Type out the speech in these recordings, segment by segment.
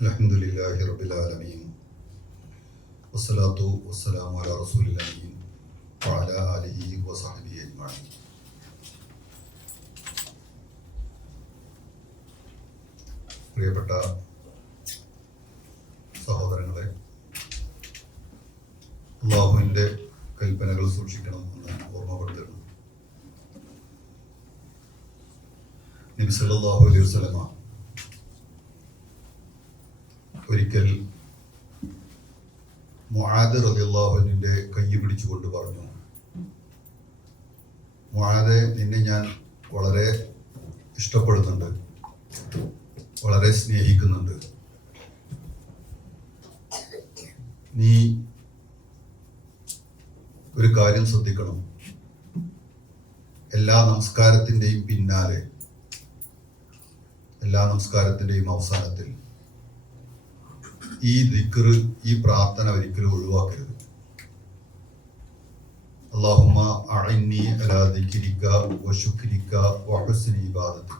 الحمد لله رب العالمين والصلاة والسلام على رسول الأمين وعلى آله وصحبه أجمعين പ്രിയപ്പെട്ട സഹോദരങ്ങളെ അള്ളാഹുവിൻ്റെ കൽപ്പനകൾ സൂക്ഷിക്കണം എന്ന് ഓർമ്മപ്പെടുത്തണം നബി സല്ലല്ലാഹു അലൈഹി വസല്ലമ ഒരിക്കൽ മുആദ് റളിയല്ലാഹുവിന്റെ കൈ പിടിച്ചുകൊണ്ട് പറഞ്ഞു മുആദെ നിന്നെ ഞാൻ വളരെ ഇഷ്ടപ്പെടുന്നുണ്ട് വളരെ സ്നേഹിക്കുന്നുണ്ട്. നീ ഒരു കാര്യം ശ്രദ്ധിക്കണം. എല്ലാ നമസ്കാരത്തിന്റെയും പിന്നാലെ എല്ലാ നമസ്കാരത്തിന്റെയും അവസാനത്തിൽ ഈ ദിക്ർ ഈ പ്രാർത്ഥന ഒരിക്കലും ഒഴിവാക്കരുത്. അഇന്നി അലാ ദിക്രിക വശുക്രിക വഹുസ്നി ഇബാദത്തിക.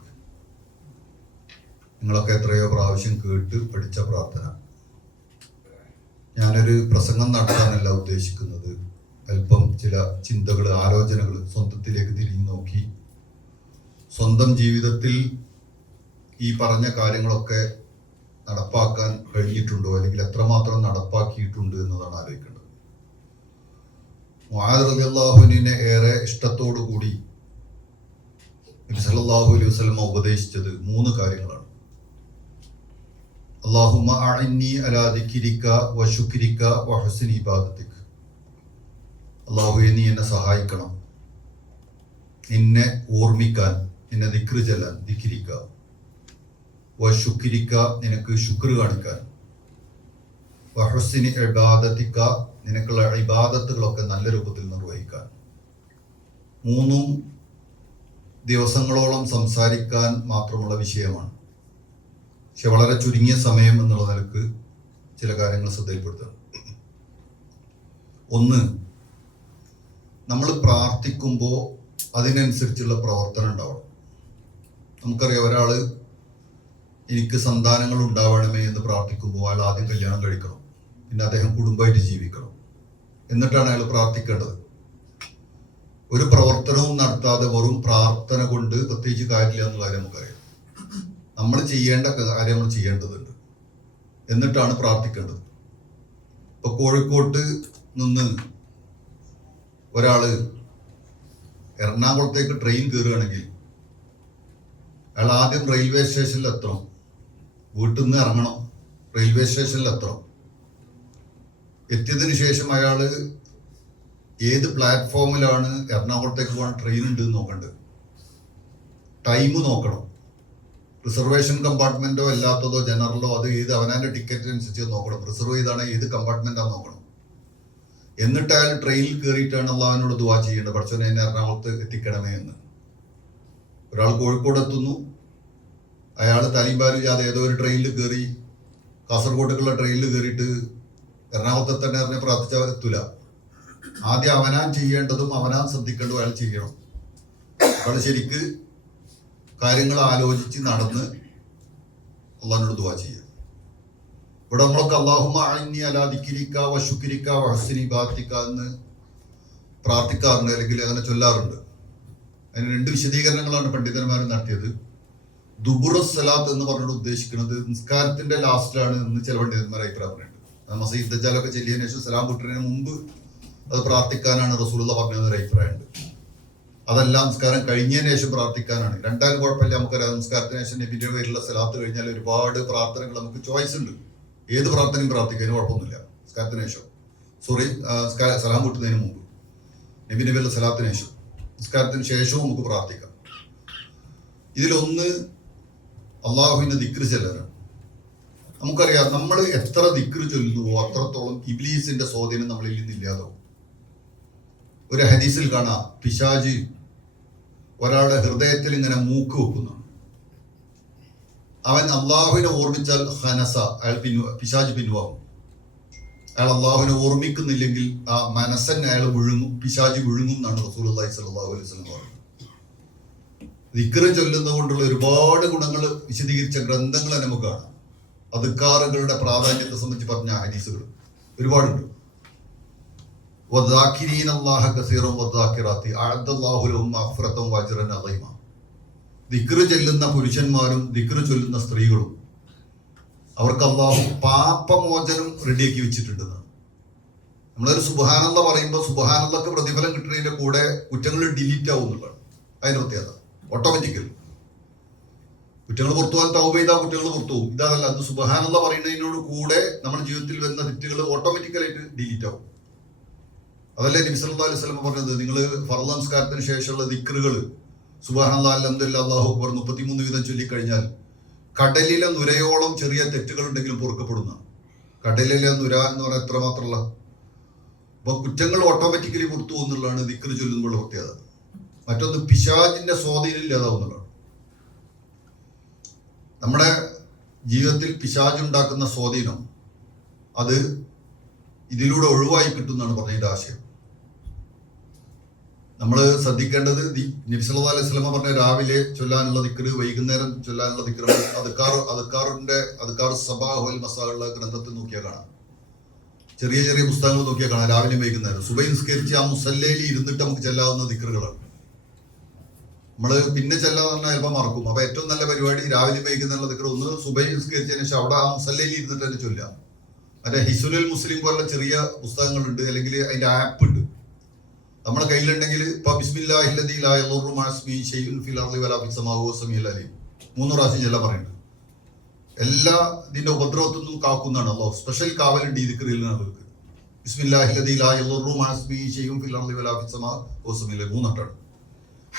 നിങ്ങളൊക്കെ എത്രയോ പ്രാവശ്യം കേട്ട് പഠിച്ച പ്രാർത്ഥന. ഞാനൊരു പ്രസംഗം നടത്താനല്ല ഉദ്ദേശിക്കുന്നത്. അല്പം ചില ചിന്തകൾ ആലോചനകൾ സ്വന്തത്തിലേക്ക് തിരിഞ്ഞു നോക്കി. സ്വന്തം ജീവിതത്തിൽ ഈ പറഞ്ഞ കാര്യങ്ങളൊക്കെ നടപ്പാക്കാൻ കഴിഞ്ഞിട്ടുണ്ടോ? അല്ലെങ്കിൽ എത്രമാത്രം നടപ്പാക്കിയിട്ടുണ്ട് എന്നതാണ് ആലോചിക്കേണ്ടത്. മുഹാദുല്ലാഹുവിനെ ഏറെ ഇഷ്ടത്തോടു കൂടി അലൈഹി വസ്ലമ ഉപദേശിച്ചത് മൂന്ന് കാര്യങ്ങളാണ്. അള്ളാഹുമ്മ അഇന്നി അലാ ദിക്രിക വശുക്രിക വഹുസ്നി ഇബാദത്തിക. അള്ളാഹുവെ നീ എന്നെ സഹായിക്കണം. നിന്നെ ഓർമ്മിക്കാൻ എന്നെ ദിക്ർ ചെല്ലാൻ ദിക്രിക്ക. വശുക്രിക്ക നിനക്ക് ശുക്ർ കാണിക്കാൻ. വഹുസിനി ഇബാദത്തിക്ക നിനക്കുള്ള ഇബാദത്തുകളൊക്കെ നല്ല രൂപത്തിൽ നിർവഹിക്കാൻ. മൂന്നും ദിവസങ്ങളോളം സംസാരിക്കാൻ മാത്രമുള്ള വിഷയമാണ്. പക്ഷെ വളരെ ചുരുങ്ങിയ സമയം എന്നുള്ള നിലയ്ക്ക് ചില കാര്യങ്ങൾ ശ്രദ്ധയിൽപ്പെടുത്തണം. ഒന്ന് നമ്മൾ പ്രാർത്ഥിക്കുമ്പോൾ അതിനനുസരിച്ചുള്ള പ്രവർത്തനം ഉണ്ടാവണം. നമുക്കറിയാം ഒരാൾ എനിക്ക് സന്താനങ്ങൾ ഉണ്ടാവണമേ എന്ന് പ്രാർത്ഥിക്കുമ്പോൾ അയാൾ ആദ്യം കല്യാണം കഴിക്കണം. പിന്നെ അദ്ദേഹം കുടുംബമായിട്ട് ജീവിക്കണം. എന്നിട്ടാണ് അയാൾ പ്രാർത്ഥിക്കേണ്ടത്. ഒരു പ്രവർത്തനവും നടത്താതെ വെറും പ്രാർത്ഥന കൊണ്ട് പ്രത്യേകിച്ച് കാര്യമില്ല എന്നുള്ള കാര്യം നമുക്കറിയാം. നമ്മൾ ചെയ്യേണ്ട കാര്യം നമ്മൾ ചെയ്യേണ്ടതുണ്ട്. എന്നിട്ടാണ് പ്രാർത്ഥിക്കേണ്ടത്. ഇപ്പൊ കോഴിക്കോട്ട് നിന്ന് ഒരാൾ എറണാകുളത്തേക്ക് ട്രെയിൻ കയറുകയാണെങ്കിൽ അയാൾ ആദ്യം റെയിൽവേ സ്റ്റേഷനിൽ എത്തണം വീട്ടിൽ നിന്ന് ഇറങ്ങണം റെയിൽവേ സ്റ്റേഷനിൽ എത്തണം. എത്തിയതിനു ശേഷം അയാൾ ഏത് പ്ലാറ്റ്ഫോമിലാണ് എറണാകുളത്തേക്ക് പോകാൻ ട്രെയിൻ ഉണ്ട് എന്ന് നോക്കേണ്ടത് ടൈം നോക്കണം റിസർവേഷൻ കമ്പാർട്ട്മെന്റോ അല്ലാത്തതോ ജനറലോ അത് ഏത് അവനാന്റെ ടിക്കറ്റ് അനുസരിച്ച് നോക്കണം. റിസർവ് ചെയ്താണ് ഏത് കമ്പാർട്ട്മെന്റാന്ന് നോക്കണം. എന്നിട്ട് അയാൾ ട്രെയിനിൽ കയറിയിട്ടാണ് അള്ളാഹുവിനോട് ദുവാ ചെയ്യേണ്ടത്. പഠിച്ചവനെ എന്നെ എറണാകുളത്ത് എത്തിക്കണമേ എന്ന്. ഒരാൾ കോഴിക്കോട് എത്തുന്നു അയാൾ തലീമ്പാലില്ലാതെ ഏതോ ഒരു ട്രെയിനിൽ കയറി കാസർഗോട്ടേക്കുള്ള ട്രെയിനിൽ കയറിയിട്ട് എറണാകുളത്തെ തന്നെ അറിഞ്ഞ പ്രാർത്ഥിച്ച എത്തൂല. ആദ്യം അവനാൻ ചെയ്യേണ്ടതും അവനാൻ ശ്രദ്ധിക്കേണ്ടതും അയാൾ ചെയ്യണം. അയാൾ ശരിക്ക് കാര്യങ്ങൾ ആലോചിച്ച് നടന്ന് അള്ളാഹിനോട് ദുവാ ചെയ്യുക ഇവിടെ നമ്മളൊക്കെ അള്ളാഹുമ്മ അഴിഞ്ഞി അലാദിക്കിരിക്ക വശുക്കിരിക്ക വഹസ്നി ബാത്തിക എന്ന് പ്രാർത്ഥിക്കാറുണ്ട് അല്ലെങ്കിൽ അങ്ങനെ ചൊല്ലാറുണ്ട്. അതിന് രണ്ട് വിശദീകരണങ്ങളാണ് പണ്ഡിതന്മാർ നടത്തിയത്. ദുബുറ സലാത്ത് എന്ന് പറഞ്ഞുകൊണ്ട് ഉദ്ദേശിക്കുന്നത് നിസ്കാരത്തിന്റെ ലാസ്റ്റിലാണ് എന്ന് ചില പണ്ഡിതന്മാർ അഭിപ്രായം പറയുന്നുണ്ട് മസീദ് ദജാലൊക്കെ ചെല്ലിയതിനു ശേഷം സലാം കുട്ടിന് മുമ്പ് അത് പ്രാർത്ഥിക്കാനാണ് റസൂലുള്ള പറഞ്ഞതെന്നൊരു അഭിപ്രായമുണ്ട്. അതല്ല നിസ്കാരം കഴിഞ്ഞതിന് ശേഷം പ്രാർത്ഥിക്കാനാണ്. രണ്ടാലും കുഴപ്പമില്ല നമുക്കറിയാം നമസ്കാരത്തിന് ശേഷം നബിന്റെ പേരിലുള്ള സ്ഥലത്ത് കഴിഞ്ഞാൽ ഒരുപാട് പ്രാർത്ഥനകൾ നമുക്ക് ചോയ്സ് ഉണ്ട്. ഏത് പ്രാർത്ഥനയും പ്രാർത്ഥിക്കാൻ കുഴപ്പമൊന്നുമില്ല നിസ്കാരത്തിന് ശേഷം. സോറി സലാം കൂട്ടുന്നതിന് മുമ്പ്. നബിന്റെ പേരിലുള്ള സ്ഥലത്തിന് ശേഷം. നിസ്കാരത്തിന് ശേഷവും നമുക്ക് പ്രാർത്ഥിക്കാം. ഇതിലൊന്ന് അള്ളാഹുവിന്റെ ദിക്ർ ചെല്ലലാണ് നമുക്കറിയാം നമ്മൾ എത്ര ദിക്ർ ചൊല്ലുന്നുവോ അത്രത്തോളം ഇബ്ലീസിന്റെ സ്വാധീനം നമ്മളിൽ നിന്നില്ലാതാവും ഒരു ഹദീസിൽ കാണാം പിശാജി ഒരാളുടെ ഹൃദയത്തിൽ ഇങ്ങനെ മൂക്ക് വെക്കുന്നു. അവൻ അള്ളാഹുവിനെ ഓർമ്മിച്ചാൽ ഹനസ അയാൾ പിന്നു പിശാജ് പിന്നുവാകും അയാൾ അള്ളാഹുവിനെ ഓർമ്മിക്കുന്നില്ലെങ്കിൽ ആ മനസ്സന്നെ അയാൾ വിഴുങ്ങും പിശാജ് വിഴുങ്ങും എന്നാണ് റസൂൽ അള്ളാഹി സല്ലാഹു അലൈഹി പറയുന്നത് ദിക്റ് ചൊല്ലുന്നത് കൊണ്ടുള്ള ഒരുപാട് ഗുണങ്ങൾ വിശദീകരിച്ച ഗ്രന്ഥങ്ങൾ നമുക്ക് കാണാം. അതുക്കാറുകളുടെ പ്രാധാന്യത്തെ സംബന്ധിച്ച് പറഞ്ഞ ഹരീസുകൾ ഒരുപാടുണ്ട്. ദിക്റ് ചെല്ലുന്ന പുരുഷന്മാരും ദിക്റ് ചൊല്ലുന്ന സ്ത്രീകളും അവർക്ക് അള്ളാഹു പാപമോചനം റെഡിയാക്കി വെച്ചിട്ടുണ്ടെന്ന്. നമ്മളൊരു സുബഹാനന്ദ പറയുമ്പോൾ സുബാനന്ദക്ക് പ്രതിഫലം കിട്ടുന്നതിന്റെ കൂടെ കുറ്റങ്ങൾ ഡിലീറ്റ് ആവുന്നുള്ള അതിന് പ്രത്യേകത. ഓട്ടോമാറ്റിക്കൽ കുറ്റങ്ങൾ പുറത്തു പോകാൻ തൗബ ചെയ്താൽ കുറ്റങ്ങൾ പുറത്തു പോകും. ഇതല്ല അത് സുബഹാനുള്ള പറയുന്നതിനോട് കൂടെ നമ്മുടെ ജീവിതത്തിൽ വരുന്ന തെറ്റുകൾ ഓട്ടോമാറ്റിക്കലായിട്ട് ഡിലീറ്റ് ആവും. അതല്ലേ നബി സല്ലല്ലാഹു അലൈഹി വസല്ലം പറഞ്ഞത്? നിങ്ങൾ ഫർള നമസ്കാരത്തിന് ശേഷമുള്ള ദിക്റുകൾ സുബഹാനല്ലാ അൽഹംദുലില്ലാ അല്ലാഹു അക്ബർ മുപ്പത്തിമൂന്ന് വീതം ചൊല്ലിക്കഴിഞ്ഞാൽ കടലിലെ നുരയോളം ചെറിയ തെറ്റുകൾ ഉണ്ടെങ്കിലും പൊറുക്കപ്പെടുന്ന കടലിലെ നുര എന്ന് പറഞ്ഞാൽ എത്ര മാത്രമല്ല അപ്പൊ കുറ്റങ്ങൾ ഓട്ടോമാറ്റിക്കലി പുറത്തു പോകുന്നുള്ളതാണ് ദിക്റ് ചൊല്ലുമ്പോഴുള്ള പ്രത്യേകത. മറ്റൊന്ന് പിശാചിന്റെ സ്വാധീനം ഇല്ലാതാവുന്നതാണ് നമ്മുടെ ജീവിതത്തിൽ പിശാജ് ഉണ്ടാക്കുന്ന സ്വാധീനം അത് ഇതിലൂടെ ഒഴിവായി കിട്ടുന്നതാണ് പറഞ്ഞതിന്റെ ആശയം നമ്മൾ ശ്രദ്ധിക്കേണ്ടത് നബ്സല്ലാ അലൈഹി സ്വലമ പറഞ്ഞ രാവിലെ ചൊല്ലാനുള്ള ദിക്കറ് വൈകുന്നേരം ചൊല്ലാനുള്ള ദിക്കറ് അതുക്കാർ അതുക്കാറിന്റെ അതുക്കാർ സബാഹുൽ മസാഹുള്ള ഗ്രന്ഥത്തിൽ നോക്കിയാൽ കാണാം. ചെറിയ ചെറിയ പുസ്തകങ്ങൾ നോക്കിയാൽ കാണാം രാവിലെ വൈകുന്നേരം. സുബൈ നിസ്കരിച്ച് ആ മുസല്ലയിൽ ഇരുന്നിട്ട് നമുക്ക് ചെല്ലാവുന്ന ദിക്കറുകളാണ് നമ്മൾ പിന്നെ ചെല്ലാന്ന് പറഞ്ഞാൽ ചിലപ്പോൾ മറക്കും. അപ്പൊ ഏറ്റവും നല്ല പരിപാടി രാവിലെ വൈകുന്നേരം ദിക്കർ ഒന്ന് സുബൈ നിസ്കരിച്ചതിന് ശേഷം അവിടെ ആ മുസല്ലയിൽ ഇരുന്നിട്ട് തന്നെ ചൊല്ലാം മറ്റേ ഹിസുലുൽ മുസ്ലിം പോലുള്ള ചെറിയ പുസ്തകങ്ങളുണ്ട് അല്ലെങ്കിൽ അതിന്റെ ആപ്പ് ഉണ്ട്. നമ്മുടെ കയ്യിലുണ്ടെങ്കിൽ ഇപ്പൊ ബിസ്മില്ലാഹില്ലദീലായി മൂന്ന് പ്രാവശ്യം ചെല്ലാൻ പറയുന്നുണ്ട്. എല്ലാ ഇതിന്റെ ഉപദ്രവത്തിൽ നിന്നും കാക്കുന്നതാണ് അല്ലോ സ്പെഷ്യൽ കാവലുണ്ട് ഈ ദിക്കറിൽ അവർക്ക്. ബിസ്മില്ലാഹില്ലദീലായി മൂന്നെട്ടാണ്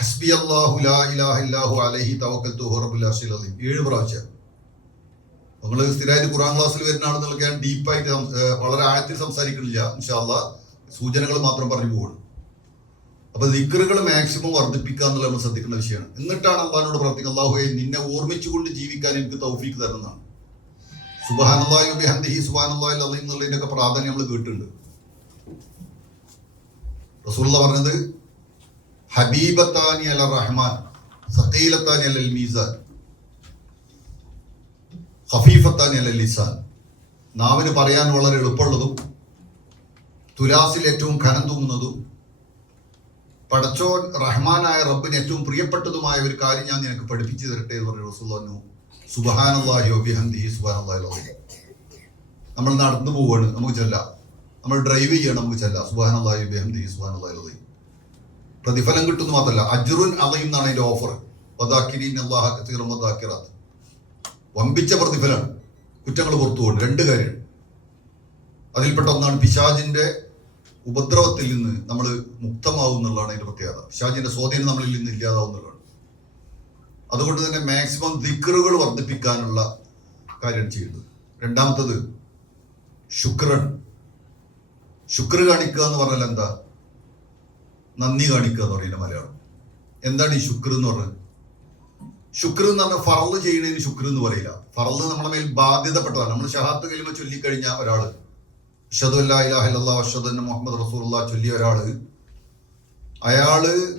ഹസ്ബി അല്ലാഹു ലാ ഇലാഹ അലൈഹി അർശിൽ ഏഴ് പ്രാവശ്യം. നമ്മൾ സ്ഥിരമായിട്ട് ഖുറാൻ ക്ലാസ്സിൽ വരുന്നാണെന്നുള്ള ഞാൻ ഡീപ്പായിട്ട് വളരെ ആഴത്തിൽ സംസാരിക്കുന്നില്ല ഇൻഷാല്ല സൂചനകൾ മാത്രം പറഞ്ഞു പോകുള്ളൂ. അപ്പൊ ദിക്കറുകൾ മാക്സിമം വർദ്ധിപ്പിക്കുക എന്നുള്ളത് നമ്മൾ ശ്രദ്ധിക്കുന്ന വിഷയമാണ്. എന്നിട്ടാണ് അള്ളഹാനോട് പ്രാർത്ഥിക്കുക അള്ളാഹുയെ നിന്നെ ഓർമ്മിച്ചുകൊണ്ട് ജീവിക്കാൻ എനിക്ക് തൗഫീക്ക് തരുന്നതാണ്. സുബാനല്ലാഹി ഹന്ദിഹി സുബാനല്ലാഹി അള്ളഹി എന്നുള്ളതിന്റെയൊക്കെ പ്രാധാന്യം നമ്മൾ കേട്ടിട്ടുണ്ട്. റസൂള്ള പറഞ്ഞത് ഹബീബത്താനി അല റഹ്മാൻ സഖീലത്താനി അൽ മീസാൻ ഹഫീഫത്താനി അൽ ലിസാൻ. നാവിന് പറയാൻ വളരെ എളുപ്പമുള്ളതും തുലാസിൽ ഏറ്റവും ഖനം തൂങ്ങുന്നതും പടച്ചോൻ റഹ്മാനായ റബ്ബിന് ഏറ്റവും പ്രിയപ്പെട്ടതുമായ ഒരു കാര്യം ഞാൻ നിനക്ക് പഠിപ്പിച്ചു തരട്ടെ എന്ന് പറഞ്ഞു റസൂല്ലു സുബഹാനല്ലാഹി ഒബിഹന്ദിഹി സുബഹാനല്ലാഹി നമ്മൾ നടന്നു പോവാണ് നമുക്ക് ചെല്ലാം. നമ്മൾ ഡ്രൈവ് ചെയ്യണം നമുക്ക് ചെല്ലാം. സുബഹാനല്ലാഹി ഒബിഹന്ദിഹി സുബഹാനല്ലാഹി പ്രതിഫലം കിട്ടുന്നു മാത്രമല്ല അജുറുൻ അതയും എന്നാണ് അതിന്റെ ഓഫർ വമ്പിച്ച പ്രതിഫലമാണ് കുറ്റങ്ങൾ പുറത്തു പോകുന്നു രണ്ട് കാര്യം. അതിൽപ്പെട്ട ഒന്നാണ് പിശാജിന്റെ ഉപദ്രവത്തിൽ നിന്ന് നമ്മൾ മുക്തമാവും എന്നുള്ളതാണ് അതിന്റെ പ്രത്യേകത. പിശാജിന്റെ സ്വാധീനം നമ്മളിൽ നിന്ന് ഇല്ലാതാവും എന്നുള്ളതാണ്. അതുകൊണ്ട് തന്നെ മാക്സിമം ദിക്കറുകൾ വർദ്ധിപ്പിക്കാനുള്ള കാര്യം ചെയ്യുന്നത്. രണ്ടാമത്തത് ശുക്രൻ. ശുക്ർ കാണിക്കുക എന്ന് പറഞ്ഞാൽ എന്താ? നന്ദി കാണിക്കുക എന്ന് പറയുന്ന മലയാളം. എന്താണ് ഈ ശുക്ർ എന്ന് പറഞ്ഞത്? ശുക്ർ എന്ന് പറഞ്ഞാൽ ഫറൽ ചെയ്യുന്നതിന് ശുക്ർ എന്ന് പറയില്ല. ഫറൽ നമ്മളെ മേൽ ബാധ്യതപ്പെട്ടതാണ്. നമ്മൾ ഷഹാത്ത് കലിമ ചൊല്ലിക്കഴിഞ്ഞ ഒരാൾ. അഷദു അല്ലാ ഇലാഹ ഇല്ലല്ലാഹ് അഷദു മുഹമ്മദ് റസൂലുള്ള ചൊല്ലിയ ഒരാൾ. അയാൾ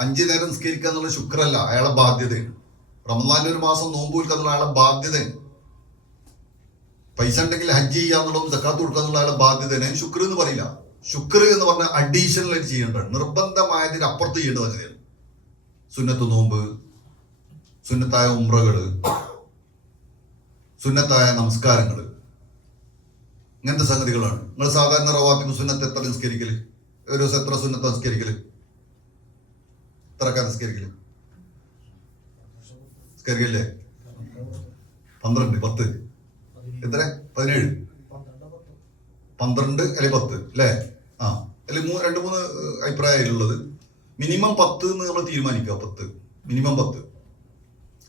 അഞ്ചു നേരം നിസ്കരിക്കുക എന്നുള്ള ശുക്രല്ല. അയാളെ ബാധ്യതയാണ്. റമദാന്റെ ഒരു മാസം നോമ്പ് വിൽക്കുക എന്നുള്ള അയാളെ ബാധ്യതയാണ്. പൈസ ഉണ്ടെങ്കിൽ ഹജ്ജ് ചെയ്യുക എന്നുള്ളതും സക്കാത്ത് കൊടുക്കുക എന്നുള്ള അയാളെ ബാധ്യതയാണ്. ശുക്ർ എന്ന് പറയില്ല. ശുക്ർ എന്ന് പറഞ്ഞാൽ അഡീഷണൽ ചെയ്യേണ്ടതാണ്. നിർബന്ധമായതിന് അപ്പുറത്ത് ചെയ്യേണ്ടത് അങ്ങനെയാണ് സുന്നത്ത് നോമ്പ് സുന്നത്തായ ഉമ്രകൾ സുന്നത്തായ നമസ്കാരങ്ങൾ. ഇങ്ങനത്തെ സംഗതികളാണ്. നിങ്ങൾ സാധാരണ റവാത്തി സുന്നത്ത് എത്ര നിസ്കരിക്കൽ? ഒരു ദിവസം എത്ര സുന്നത്ത് നിസ്കരിക്കൽ? എത്രക്കാ നിസ്കരിക്കൽ? നിസ്കരിക്കല്ലേ പന്ത്രണ്ട് പത്ത്. എത്ര? പതിനേഴ്. പന്ത്രണ്ട് അല്ലെ പത്ത് അല്ലേ? ആ അല്ലെ മൂന്ന് രണ്ട് മൂന്ന് അഭിപ്രായമുള്ളത് മിനിമം പത്ത് എന്ന് നമ്മൾ തീരുമാനിക്കുക പത്ത്. മിനിമം പത്ത്.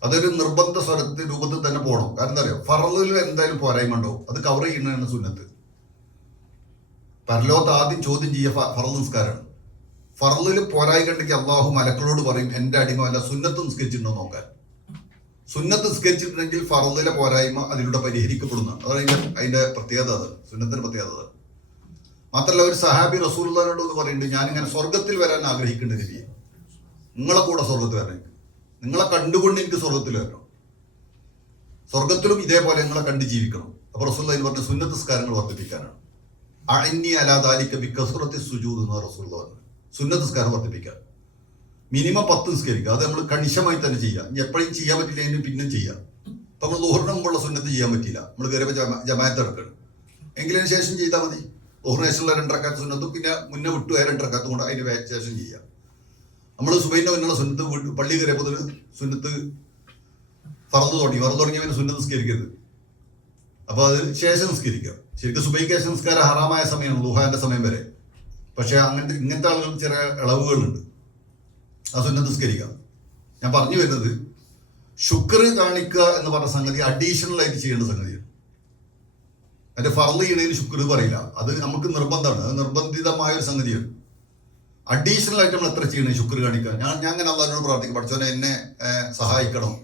അതൊരു നിർബന്ധ സ്വരത്തിൽ രൂപത്തിൽ തന്നെ പോകണം. കാരണം എന്താ പറയുക ഫറലിൽ എന്തായാലും പോരായ്മ ഉണ്ടാവും. അത് കവർ ചെയ്യുന്നതാണ് സുന്നത്ത്. പരലോകത്ത് ആദ്യം ചോദ്യം ചെയ്യുക ഫറൽ നിസ്കാരമാണ്. ഫറലിൽ പോരായി കണ്ടെങ്കിൽ അള്ളാഹു മലക്കളോട് പറയും എന്റെ അടിമ അല്ല സുന്നത്ത് നിസ്കരിച്ചിട്ടുണ്ടോ നോക്കാൻ? സുന്നത്ത് നിസ്കരിച്ചിട്ടുണ്ടെങ്കിൽ ഫറലിലെ പോരായ്മ അതിലൂടെ പരിഹരിക്കപ്പെടുന്നതാണ് അതാണ് അതിന്റെ അതിന്റെ പ്രത്യേകത അത് സുന്നത്തിന്റെ പ്രത്യേകത മാത്രല്ല ഒരു സഹാബി റസൂൽനോട് എന്ന് പറയുന്നുണ്ട് ഞാനിങ്ങനെ സ്വർഗത്തിൽ വരാൻ ആഗ്രഹിക്കേണ്ട നബിയെ നിങ്ങളെ കൂടെ സ്വർഗത്തിൽ വരാൻ നിങ്ങളെ കണ്ടുകൊണ്ട് എനിക്ക് സ്വർഗത്തിൽ വരണം. സ്വർഗത്തിലും ഇതേപോലെ നിങ്ങളെ കണ്ട് ജീവിക്കണം. അപ്പൊ റസൂൽ പറഞ്ഞ സുന്നത്ത് സ്കാരങ്ങൾ വർദ്ധിപ്പിക്കാനാണ്. അഴിഞ്ഞി അലാദാലിക്ക് ബിക്കസുറത്തി സുജൂദ് എന്ന് റസൂൽ പറഞ്ഞു. സുന്നത്ത് സ്കാരം വർദ്ധിപ്പിക്കാൻ മിനിമം പത്ത് നിസ്കരിക്കുക. അത് നമ്മൾ കണിശമായി തന്നെ ചെയ്യാം. ഇനി എപ്പോഴും ചെയ്യാൻ പറ്റില്ലെങ്കിൽ പിന്നും ചെയ്യാം. ഇപ്പം നമ്മൾ ദോഹറിന് മുമ്പുള്ള സുന്നത്ത് ചെയ്യാൻ പറ്റില്ല നമ്മൾ കയറിയപ്പോൾ ജമാ ജമായത്ത് എടുക്കണം എങ്കിലതിന് ശേഷം ചെയ്താൽ മതി. ദോഹറിന് ശേഷമുള്ള രണ്ടരക്കാത്ത സുന്നത്തും പിന്നെ മുന്നേ വിട്ടു പോയ രണ്ടരക്കാത്തും കൊണ്ട് അതിന് വേ- ശേഷം ചെയ്യാം. നമ്മൾ സുബൈന്റെ മുന്നുള്ള സുന്നത്ത് പള്ളി കയറിയപ്പോൾ സുന്നത്ത് പറന്നു തുടങ്ങി. പറന്നു തുടങ്ങിയ പിന്നെ സുന്നത്ത് നിസ്കരിക്കരുത്. അപ്പോൾ അത് ശേഷം നിസ്കരിക്കുക. ശരിക്കും സുബൈക്ക് ശേഷം നിസ്കാരം ഹറാമായ സമയമാണ് ലുഹാന്റെ സമയം വരെ. പക്ഷേ അങ്ങനത്തെ ഇങ്ങനത്തെ ആളുകൾ ചില ഇളവുകളുണ്ട്. ആ സുന്നത്ത് നിസ്കരിക്കാം. ഞാൻ പറഞ്ഞു വരുന്നത് ശുക്ർ കാണിക്കുക എന്ന് പറഞ്ഞ സംഗതി അഡീഷണൽ ആയിട്ട് ചെയ്യേണ്ട സംഗതിയാണ്. അതിന്റെ ഫർൾ ചെയ്യണതിന് ശുക്ർ പറയില്ല. അത് നമുക്ക് നിർബന്ധമാണ്. അത് നിർബന്ധിതമായ ഒരു സംഗതിയാണ്. അഡീഷണൽ ആയിട്ട് നമ്മൾ എത്ര ചെയ്യണേ ശുക്ർ കാണിക്കുക ഞാൻ ഞാൻ അങ്ങനെ അള്ളാഹിനോട് പ്രാർത്ഥിക്കും. പഠിച്ചോനെ എന്നെ സഹായിക്കണം.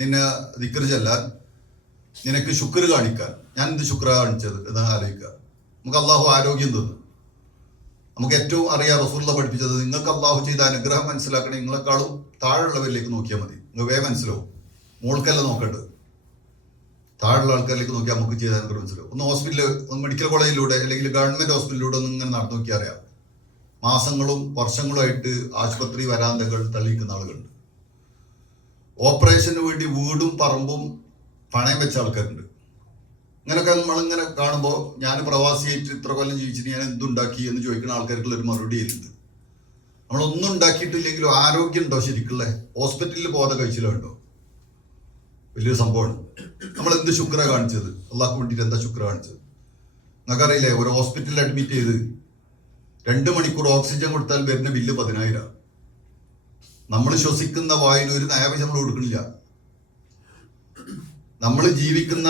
നിന്നെ ദിക്കർ ചെല്ലാൻ നിനക്ക് ശുക്ർ കാണിക്കാൻ. ഞാൻ എന്ത് ശുക്ര കാണിച്ചത് എന്ന് ആലോചിക്കുക. നമുക്ക് അള്ളാഹു ആരോഗ്യം തന്നു. നമുക്ക് ഏറ്റവും അറിയാം റസൂള്ള പഠിപ്പിച്ചത് നിങ്ങൾക്ക് അള്ളാഹു ചെയ്ത അനുഗ്രഹം മനസ്സിലാക്കണേ. നിങ്ങളെക്കാളും താഴെയുള്ളവരിലേക്ക് നോക്കിയാൽ മതി. നിങ്ങൾ വേ മനസ്സിലാവും. മോൾക്കല്ല നോക്കേണ്ടത്. താഴെയുള്ള ആൾക്കാരിലേക്ക് നോക്കിയാൽ നമുക്ക് ചെയ്ത അനുഗ്രഹം മനസ്സിലാവും. ഒന്ന് ഹോസ്പിറ്റലിൽ ഒന്ന് മെഡിക്കൽ കോളേജിലൂടെ അല്ലെങ്കിൽ ഗവൺമെന്റ് ഹോസ്പിറ്റലിലൂടെ ഒന്ന് ഇങ്ങനെ നടന്നു നോക്കിയാൽ അറിയാം. മാസങ്ങളും വർഷങ്ങളുമായിട്ട് ആശുപത്രി വരാന്തകൾ തള്ളിയിരിക്കുന്ന ആളുകളുണ്ട്. ഓപ്പറേഷന് വേണ്ടി വീടും പറമ്പും പണയം വെച്ച ആൾക്കാരുണ്ട്. ഇങ്ങനൊക്കെ നമ്മളിങ്ങനെ കാണുമ്പോൾ ഞാൻ പ്രവാസിയായിട്ട് ഇത്ര കൊല്ലം ജീവിച്ചിട്ട് ഞാൻ എന്തുണ്ടാക്കി എന്ന് ചോദിക്കുന്ന ആൾക്കാർക്കുള്ള ഒരു മറുപടി ആയിരുന്നു. നമ്മളൊന്നും ഉണ്ടാക്കിയിട്ടില്ലെങ്കിലും ആരോഗ്യം ഉണ്ടോ ശരിക്കുള്ള? ഹോസ്പിറ്റലിൽ പോകാതെ കഴിച്ചിലുണ്ടോ വലിയൊരു സംഭവമാണ്. നമ്മൾ എന്ത് ശുക്ര കാണിച്ചത്? അള്ളാഹ് വേണ്ടിയിട്ട് എന്താ ശുക്ര കാണിച്ചത്? നിങ്ങൾക്കറിയില്ലേ ഒരു ഹോസ്പിറ്റലിൽ അഡ്മിറ്റ് ചെയ്ത് രണ്ട് മണിക്കൂർ ഓക്സിജൻ കൊടുത്താൽ വരുന്ന ബില്ല് പതിനായിരം. നമ്മൾ ശ്വസിക്കുന്ന വായിൽ ഒരു നയവശം നമ്മൾ കൊടുക്കണില്ല നമ്മൾ ജീവിക്കുന്ന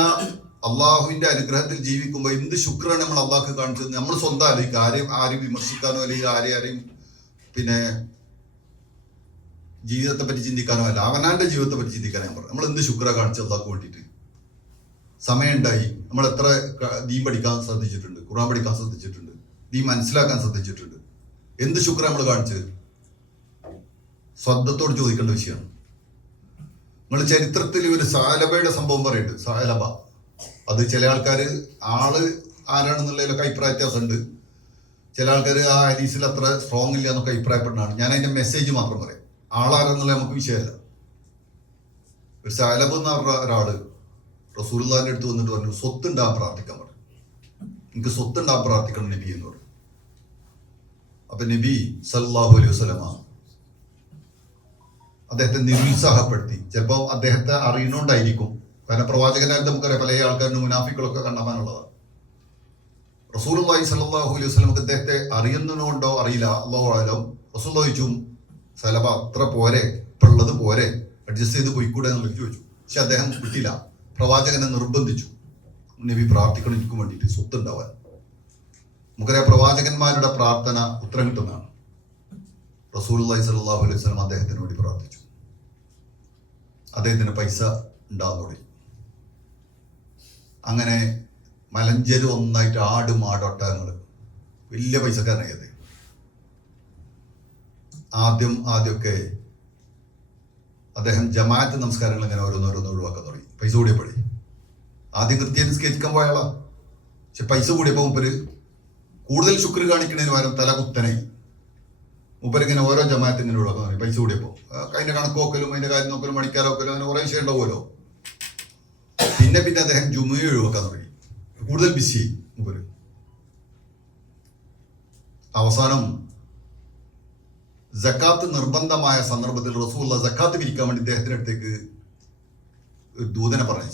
അള്ളാഹുവിന്റെ അനുഗ്രഹത്തിൽ ജീവിക്കുമ്പോൾ എന്ത് ശുക്രാണ് നമ്മൾ അള്ളാഹ് കാണിച്ചത്? നമ്മൾ സ്വന്തം ആലോചിക്കുക. ആരെയും ആരും വിമർശിക്കാനോ അല്ലെങ്കിൽ ആരെ ആരെയും പിന്നെ ജീവിതത്തെ പറ്റി ചിന്തിക്കാനോ അല്ല. അവനാന്റെ ജീവിതത്തെ പറ്റി ചിന്തിക്കാനോ ഞാൻ പറഞ്ഞു നമ്മൾ എന്ത് ശുക്ര കാണിച്ചു അള്ളാഹ്ക്ക് വേണ്ടിയിട്ട്? സമയമുണ്ടായി. നമ്മൾ എത്ര ദീൻ പഠിക്കാൻ ശ്രദ്ധിച്ചിട്ടുണ്ട്? ഖുറാൻ പഠിക്കാൻ ശ്രദ്ധിച്ചിട്ടുണ്ട്? ദീൻ മനസ്സിലാക്കാൻ ശ്രദ്ധിച്ചിട്ടുണ്ട്? എന്ത് ശുക്ര നമ്മൾ കാണിച്ചത്? ശ്രദ്ധത്തോട് ചോദിക്കേണ്ട വിഷയമാണ്. നിങ്ങൾ ചരിത്രത്തിൽ ഒരു സാലബയുടെ സംഭവം പറയുന്നുണ്ട് സാലബ. അത് ചില ആൾക്കാർ ആൾ ആരാണെന്നുള്ളതിലൊക്കെ അഭിപ്രായ വ്യത്യാസമുണ്ട്. ചില ആൾക്കാർ ആ ഹരീസിൽ അത്ര സ്ട്രോങ് ഇല്ല എന്നൊക്കെ അഭിപ്രായപ്പെടുന്നതാണ്. ഞാൻ അതിന്റെ മെസ്സേജ് മാത്രം പറയാം. ആളാരെന്നുള്ള നമുക്ക് വിഷയമല്ല. ഒരു സാലബ് എന്ന് പറഞ്ഞ ഒരാൾ റസൂലുള്ളാഹിന്റെ അടുത്ത് വന്നിട്ട് പറഞ്ഞു സ്വത്ത് ഉണ്ടാകാൻ പ്രാർത്ഥിക്കാൻ പറഞ്ഞു. എനിക്ക് സ്വത്ത് ഉണ്ടാകാൻ പ്രാർത്ഥിക്കണം നബി എന്ന് പറഞ്ഞു. അപ്പൊ നബി സല്ലാഹു അലൈഹി വസ്ലമ അദ്ദേഹത്തെ നിരുത്സാഹപ്പെടുത്തി. ചിലപ്പോൾ അദ്ദേഹത്തെ അറിയുന്നോണ്ടായിരിക്കും കാരണം പ്രവാചകനായിട്ട് നമുക്കറിയാം പല ആൾക്കാരും മുനാഫിക്കളൊക്കെ കണ്ടെത്താനുള്ളതാണ്. റസൂലുള്ളാഹി സല്ലല്ലാഹു അലൈഹി വസ്ലമക്ക് ഇദ്ദേഹത്തെ അറിയുന്നതുകൊണ്ടോ അറിയില്ല. അള്ളാഹു റസൂൽ ചോദിച്ചു സലബ അത്ര പോരെ? ഇപ്പൊ ഉള്ളത് പോരെ? അഡ്ജസ്റ്റ് ചെയ്ത് പോയിക്കൂടെ? എന്നുള്ളത് ചോദിച്ചു. പക്ഷെ അദ്ദേഹം വിട്ടില്ല. പ്രവാചകനെ നിർബന്ധിച്ചു. നബി പ്രാർത്ഥിക്കണം എനിക്ക് വേണ്ടിയിട്ട്. സ്വത്ത് ഉണ്ടാവാൻ നമുക്കറിയാം പ്രവാചകന്മാരുടെ പ്രാർത്ഥന ഉത്തരം കിട്ടുന്നതാണ് റസൂൽ അള്ളഹി സലഹു അലൈഹി വസല്ലം അദ്ദേഹത്തിന് വേണ്ടി പ്രാർത്ഥിച്ചു. അദ്ദേഹത്തിന് പൈസ ഉണ്ടാകുന്നു അങ്ങനെ മലഞ്ചേരി ഒന്നായിട്ട് ആട് മാടൊട്ടകങ്ങൾ വലിയ പൈസക്കാരനായത് ആദ്യം ആദ്യമൊക്കെ അദ്ദേഹം ജമാഅത്ത് നമസ്കാരങ്ങൾ ഇങ്ങനെ ഓരോന്നോരോന്ന് ഒഴിവാക്കാൻ തുടങ്ങി. പൈസ കൂടിയപ്പോഴേ. ആദ്യം കൃത്യം സ്കേറ്റിക്കാൻ പോയാളാ പക്ഷെ പൈസ കൂടിയപ്പോൾ മുപ്പര് കൂടുതൽ ശുക്ർ കാണിക്കുന്നതിന് പകരം തല കുത്തനായി മുപ്പരിങ്ങനെ ഓരോ ജമാഅത്ത് ഇങ്ങനെ ഒഴിവാക്കാൻ തുടങ്ങി. പൈസ കൂടിയപ്പോൾ അതിന്റെ കണക്ക് നോക്കലും അതിന്റെ കാര്യം നോക്കലും മണിക്കാലോക്കലും അങ്ങനെ കുറേ വിഷയം ഉണ്ടാവുമല്ലോ. പിന്നെ പിന്നെ അദ്ദേഹം ജുമയെ ഒഴിവാക്കാൻ തുടങ്ങി. കൂടുതൽ ബിസി മൂപ്പര് അവസാനം ജക്കാത്ത് നിർബന്ധമായ സന്ദർഭത്തിൽ റസൂള്ള ജക്കാത്ത് പിരിക്കാൻ വേണ്ടി ഇദ്ദേഹത്തിന്റെ അടുത്തേക്ക് ദൂതന പറഞ്ഞു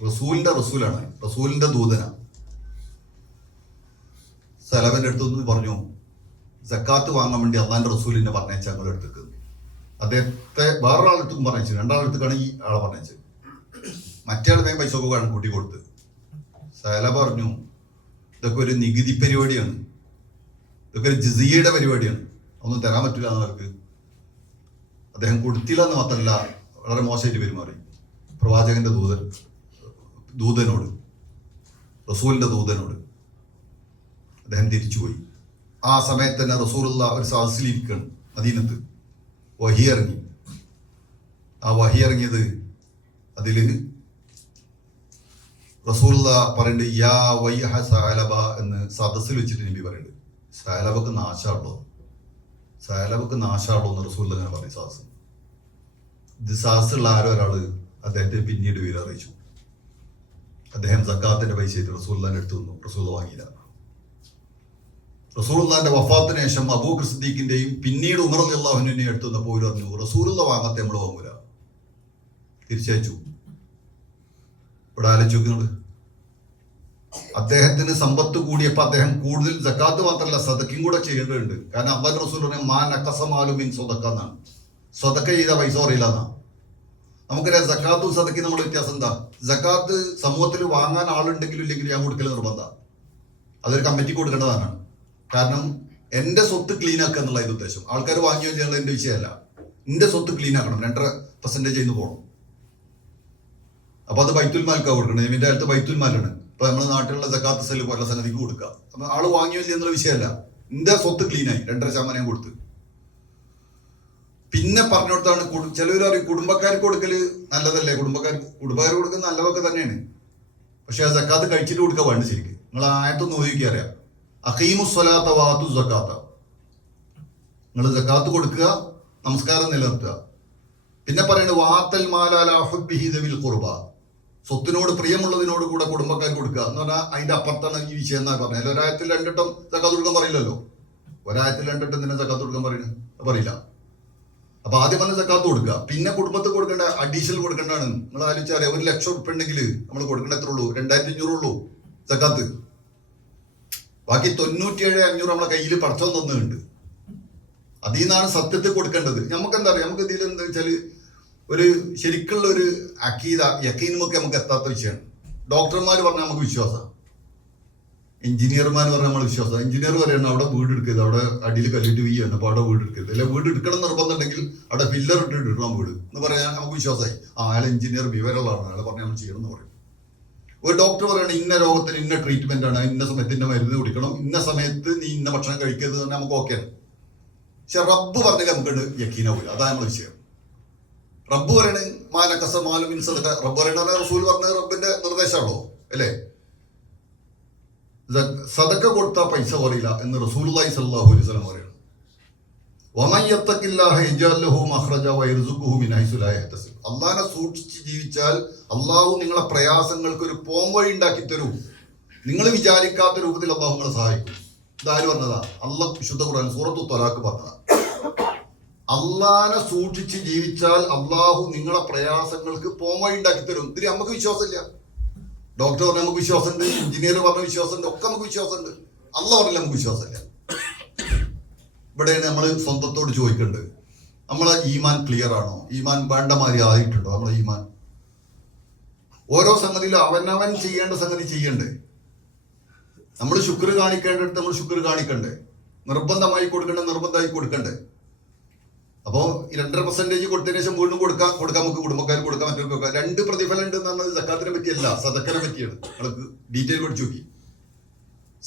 റസൂലിന്റെ റസൂലാണ്. റസൂലിന്റെ ദൂതന. സലവന്റെ അടുത്തുനിന്ന് പറഞ്ഞു ജക്കാത്ത് വാങ്ങാൻ വേണ്ടി അള്ളാന്റെ റസൂലിനെ പറഞ്ഞേച്ച ഞങ്ങളുടെ അടുത്തേക്ക് അദ്ദേഹത്തെ വേറൊരാളെടുത്തും പറഞ്ഞു രണ്ടാളെടുത്തേക്കാണ് ഈ ആളെ പറഞ്ഞത് മറ്റേ പൈസ ഒക്കെ കൂട്ടി കൊടുത്ത്. സല പറഞ്ഞു ഇതൊക്കെ ഒരു നികുതി പരിപാടിയാണ്. ഇതൊക്കെ ഒരു ജിസിയയുടെ പരിപാടിയാണ്. ഒന്നും തരാൻ പറ്റില്ല എന്നവർക്ക് അദ്ദേഹം കൊടുത്തില്ല എന്ന് മാത്രമല്ല വളരെ മോശമായിട്ട് പെരുമാറി. പ്രവാചകന്റെ ദൂതൻ ദൂതനോട് റസൂലിന്റെ ദൂതനോട് അദ്ദേഹം തിരിച്ചുപോയി ആ സമയത്ത് തന്നെ റസൂലുള്ള ഒരു സദസ്സിലിരിക്കുകയാണ് അധീനത്ത് വഹി ഇറങ്ങി. ആ വഹി ഇറങ്ങിയത് അതിൽ റസൂലുള്ള പറയുന്നുണ്ട് യാ വൈഹ സാലബ എന്ന് സദസ്സിൽ വെച്ചിട്ട് നബി പറയുന്നുണ്ട് സാലബക്ക് നാശാണല്ലോ. സാലബക്ക് നാശാണല്ലോ എന്ന് റസൂൽ ഇങ്ങനെ പറഞ്ഞു സാസ് ഇത് സാസുള്ള ആരോ ഒരാൾ അദ്ദേഹത്തെ പിന്നീട് വീര അറിയിച്ചു. അദ്ദേഹം സക്കാത്തിന്റെ പൈസ ആയിട്ട് റസൂല്ലാന്റെ അടുത്ത് വന്നു റസൂൽ വാങ്ങിയില്ല. റസൂലുള്ളാന്റെ വഫാത്തിന് ശേഷം അബൂഖർ സിദ്ദീഖിന്റെയും പിന്നീട് ഉമർ അള്ളാഹുവിനെ അടുത്ത് വന്നപ്പോൾ ഒരു പറഞ്ഞു റസൂറുള്ള വാങ്ങാത്ത നമ്മൾ വാങ്ങൂല. തിരിച്ചയച്ചു. ഇവിടെ ആലോചിക്കുന്നത് അദ്ദേഹത്തിന് സമ്പത്ത് കൂടിയപ്പോൾ അദ്ദേഹം കൂടുതൽ ജക്കാത്ത് മാത്രമല്ല സദക്കും കൂടെ ചെയ്യേണ്ടതുണ്ട്. കാരണം അബ്ബാൻ റസൂൽ പറഞ്ഞ മാൻ അക്കസമാലും മീൻ സ്വതക്ക എന്നാണ്. സ്വതക്ക ചെയ്ത പൈസ പറയില്ല എന്നാ. നമുക്കറിയാം ജക്കാത്തും സദക്കും നമ്മൾ വ്യത്യാസം എന്താ? ജക്കാത്ത് സമൂഹത്തിൽ വാങ്ങാൻ ആളുണ്ടെങ്കിലും ഇല്ലെങ്കിലും ഞാൻ കൊടുക്കൽ നിർബന്ധം. അതൊരു കമ്മിറ്റി കൊടുക്കേണ്ടതാണ്. കാരണം എന്റെ സ്വത്ത് ക്ലീൻ ആക്കുക എന്നുള്ള ഉദ്ദേശം. ആൾക്കാർ വാങ്ങിയോ ചെയ്യാനുള്ള എന്റെ വിഷയമല്ല. എന്റെ സ്വത്ത് ക്ലീൻ ആക്കണം. രണ്ടര പെർസെന്റേജ് ചെയ്യുന്നു പോകണം അപ്പൊ അത് ബൈത്തുൽ മാൽക്കാ കൊടുക്കണം എമിന്റെ അടുത്ത് ബൈത്തുൽ മാലാണ് നമ്മുടെ നാട്ടിലുള്ള സക്കാത്ത് സെല്ല് പോലുള്ള സംഗതിക്ക് കൊടുക്കുക. അപ്പൊ ആൾ വാങ്ങിയോ ഇല്ല എന്നുള്ള വിഷയമല്ല. എന്റെ സ്വത്ത് ക്ലീനായി രണ്ടര ശതമാനം കൊടുത്ത്. പിന്നെ പറഞ്ഞു കൊടുത്താണ് ചിലവർ പറയും കുടുംബക്കാർക്ക് കൊടുക്കൽ നല്ലതല്ലേ? കുടുംബക്കാർ കുടുംബക്കാർ കൊടുക്കുന്ന നല്ലതൊക്കെ തന്നെയാണ്. പക്ഷെ ആ ജക്കാത്ത് കഴിച്ചിട്ട് കൊടുക്കുക വേണ്ട ശരിക്കും. നിങ്ങൾ ആയത്തൊന്ന് നോക്കി അറിയാം. അഖീമു സ്വലാത്ത വാത്തു ജക്കാത്ത നിങ്ങൾ സക്കാത്ത് കൊടുക്കുക നമസ്കാരം നിലനിർത്തുക. പിന്നെ പറയുന്നത് വാത്തൽ മാലാലാഹുബിഹിദവിൽ കുർബ സ്വത്തിനോട് പ്രിയമുള്ളതിനോട് കൂടെ കുടുംബക്കാർ കൊടുക്കുക. എന്ന് പറഞ്ഞാൽ അതിന്റെ അപ്പുറത്താണ് ഈ വിഷയം എന്നാ പറഞ്ഞത്. ഒരായത്തിൽ രണ്ടിട്ടും ജക്കാത്ത് കൊടുക്കാൻ പറയില്ലല്ലോ. ഒരായത്തിൽ രണ്ടിട്ടും തന്നെ ജക്കാത്ത് കൊടുക്കാൻ പറയുന്നത് പറയില്ല. അപ്പൊ ആദ്യം പറഞ്ഞ സക്കാത്ത് കൊടുക്കുക. പിന്നെ കുടുംബത്തിൽ കൊടുക്കേണ്ട അഡീഷണൽ കൊടുക്കേണ്ടതാണ്. നിങ്ങൾ ആലോചിച്ചാൽ ഒരു ലക്ഷം ഉറുപ്പ് ഉണ്ടെങ്കിൽ നമ്മൾ കൊടുക്കേണ്ട എത്ര ഉള്ളൂ രണ്ടായിരത്തി അഞ്ഞൂറ് ഉള്ളൂ സക്കാത്ത് ബാക്കി തൊണ്ണൂറ്റിയേഴ് അഞ്ഞൂറ് നമ്മളെ കയ്യിൽ പടച്ചോ തന്നുണ്ട് അതിൽ നിന്നാണ് സത്യത്തിൽ കൊടുക്കേണ്ടത്. നമുക്ക് എന്താ അറിയാം? നമുക്ക് ഇതിൽ എന്താ വെച്ചാൽ ഒരു ശരിക്കുള്ള ഒരു അക്കീത യക്കീനുമൊക്കെ നമുക്ക് എത്താത്ത വിഷയമാണ്. ഡോക്ടർമാർ പറഞ്ഞാൽ നമുക്ക് വിശ്വാസം. എഞ്ചിനീയർമാർ പറഞ്ഞാൽ നമ്മൾ വിശ്വാസം. എഞ്ചിനീയർ പറയുന്നത് അവിടെ വീട് എടുക്കരുത്. അവിടെ അടിയിൽ കല്ലിട്ട് വീയാണ് അപ്പോൾ അവിടെ വീട് എടുക്കരുത്. അല്ലെ വീട് എടുക്കണം എന്ന് നിർബന്ധം ഉണ്ടെങ്കിൽ അവിടെ പില്ലർ ഇട്ടിട്ട് ഇടണം വീട്. എന്ന് പറയാൻ നമുക്ക് വിശ്വാസമായി ആ അയാൾ എഞ്ചിനീയർ വിവരമുള്ളതാണ്. അയാൾ പറഞ്ഞാൽ നമ്മൾ ചെയ്യണം എന്ന് പറയും. ഒരു ഡോക്ടർ പറയണം ഇന്ന രോഗത്തിന് ഇന്ന ട്രീറ്റ്മെന്റ് ആണ്. ഇന്ന സമയത്ത് ഇന്ന മരുന്ന് കുടിക്കണം. ഇന്ന സമയത്ത് നീ ഇന്ന ഭക്ഷണം കഴിക്കരുത് പറഞ്ഞാൽ നമുക്ക് ഓക്കെയാണ് പക്ഷെ റബ്ബ് പറഞ്ഞാൽ നമുക്ക് യക്കീനാവില്ല അതാണ് നമ്മുടെ വിഷയം. റബ്ബ് പറയണ മാലക്കസ മാലു മീൻസ് റബ്ബ് പറയണ റസൂൽ പറഞ്ഞ റബ്ബിന്റെ നിർദ്ദേശമാണല്ലോ അല്ലേ? സദക്ക കൊടുത്ത പൈസ പറയില്ല എന്ന് റസൂൽ സല്ലാഹു അലൈഹി അള്ളാഹിനെ സൂക്ഷിച്ച് ജീവിച്ചാൽ അള്ളാഹു നിങ്ങളെ പ്രയാസങ്ങൾക്ക് ഒരു പോംവഴി ഉണ്ടാക്കി തരും നിങ്ങൾ വിചാരിക്കാത്ത രൂപത്തിൽ അള്ളാഹു നിങ്ങളെ സഹായിക്കും. ഇതാര് പറഞ്ഞതാ? അള്ളാഹ് വിശുദ്ധ ഖുർആൻ സൂറത്തു തൊലാക്ക് പറഞ്ഞതാ. അള്ളാഹിനെ സൂക്ഷിച്ച് ജീവിച്ചാൽ അള്ളാഹു നിങ്ങളെ പ്രയാസങ്ങൾക്ക് പോംവഴി ഉണ്ടാക്കി തരും ഇതിന് നമുക്ക് വിശ്വാസമില്ല. ഡോക്ടർ പറഞ്ഞ നമുക്ക് വിശ്വാസമുണ്ട്. എഞ്ചിനീയർ പറഞ്ഞ വിശ്വാസമുണ്ട്. ഒക്കെ നമുക്ക് വിശ്വാസമുണ്ട്. അല്ല പറഞ്ഞില്ല നമുക്ക് വിശ്വാസമില്ല. ഇവിടെയാണ് നമ്മൾ സ്വന്തത്തോട് ചോദിക്കേണ്ടത് നമ്മളെ ഈമാൻ ക്ലിയർ ആണോ? ഈമാൻ വേണ്ട മാതിരി ആയിട്ടുണ്ടോ? നമ്മളെ ഈമാൻ. ഓരോ സംഗതിയിലും അവനവൻ ചെയ്യേണ്ട സംഗതി ചെയ്യണ്ടേ. നമ്മൾ ശുക്ർ കാണിക്കേണ്ടടുത്ത് നമ്മൾ ശുക്ർ കാണിക്കണ്ടേ. നിർബന്ധമായി കൊടുക്കേണ്ട നിർബന്ധമായി കൊടുക്കണ്ടേ. അപ്പോൾ രണ്ടര പെർസെന്റേജ് കൊടുത്തതിന് ശേഷം വീണ്ടും കൊടുക്കാം. കൊടുക്കാം നമുക്ക് കുടുംബക്കാർ കൊടുക്കാം മറ്റൊരു കൊടുക്കാം. രണ്ട് പ്രതിഫലം ഉണ്ട് പറഞ്ഞത് സക്കാത്തിനെ പറ്റിയല്ല സദക്കനെ പറ്റിയാണ്. നിങ്ങൾക്ക് ഡീറ്റെയിൽ പഠിച്ചു നോക്കി.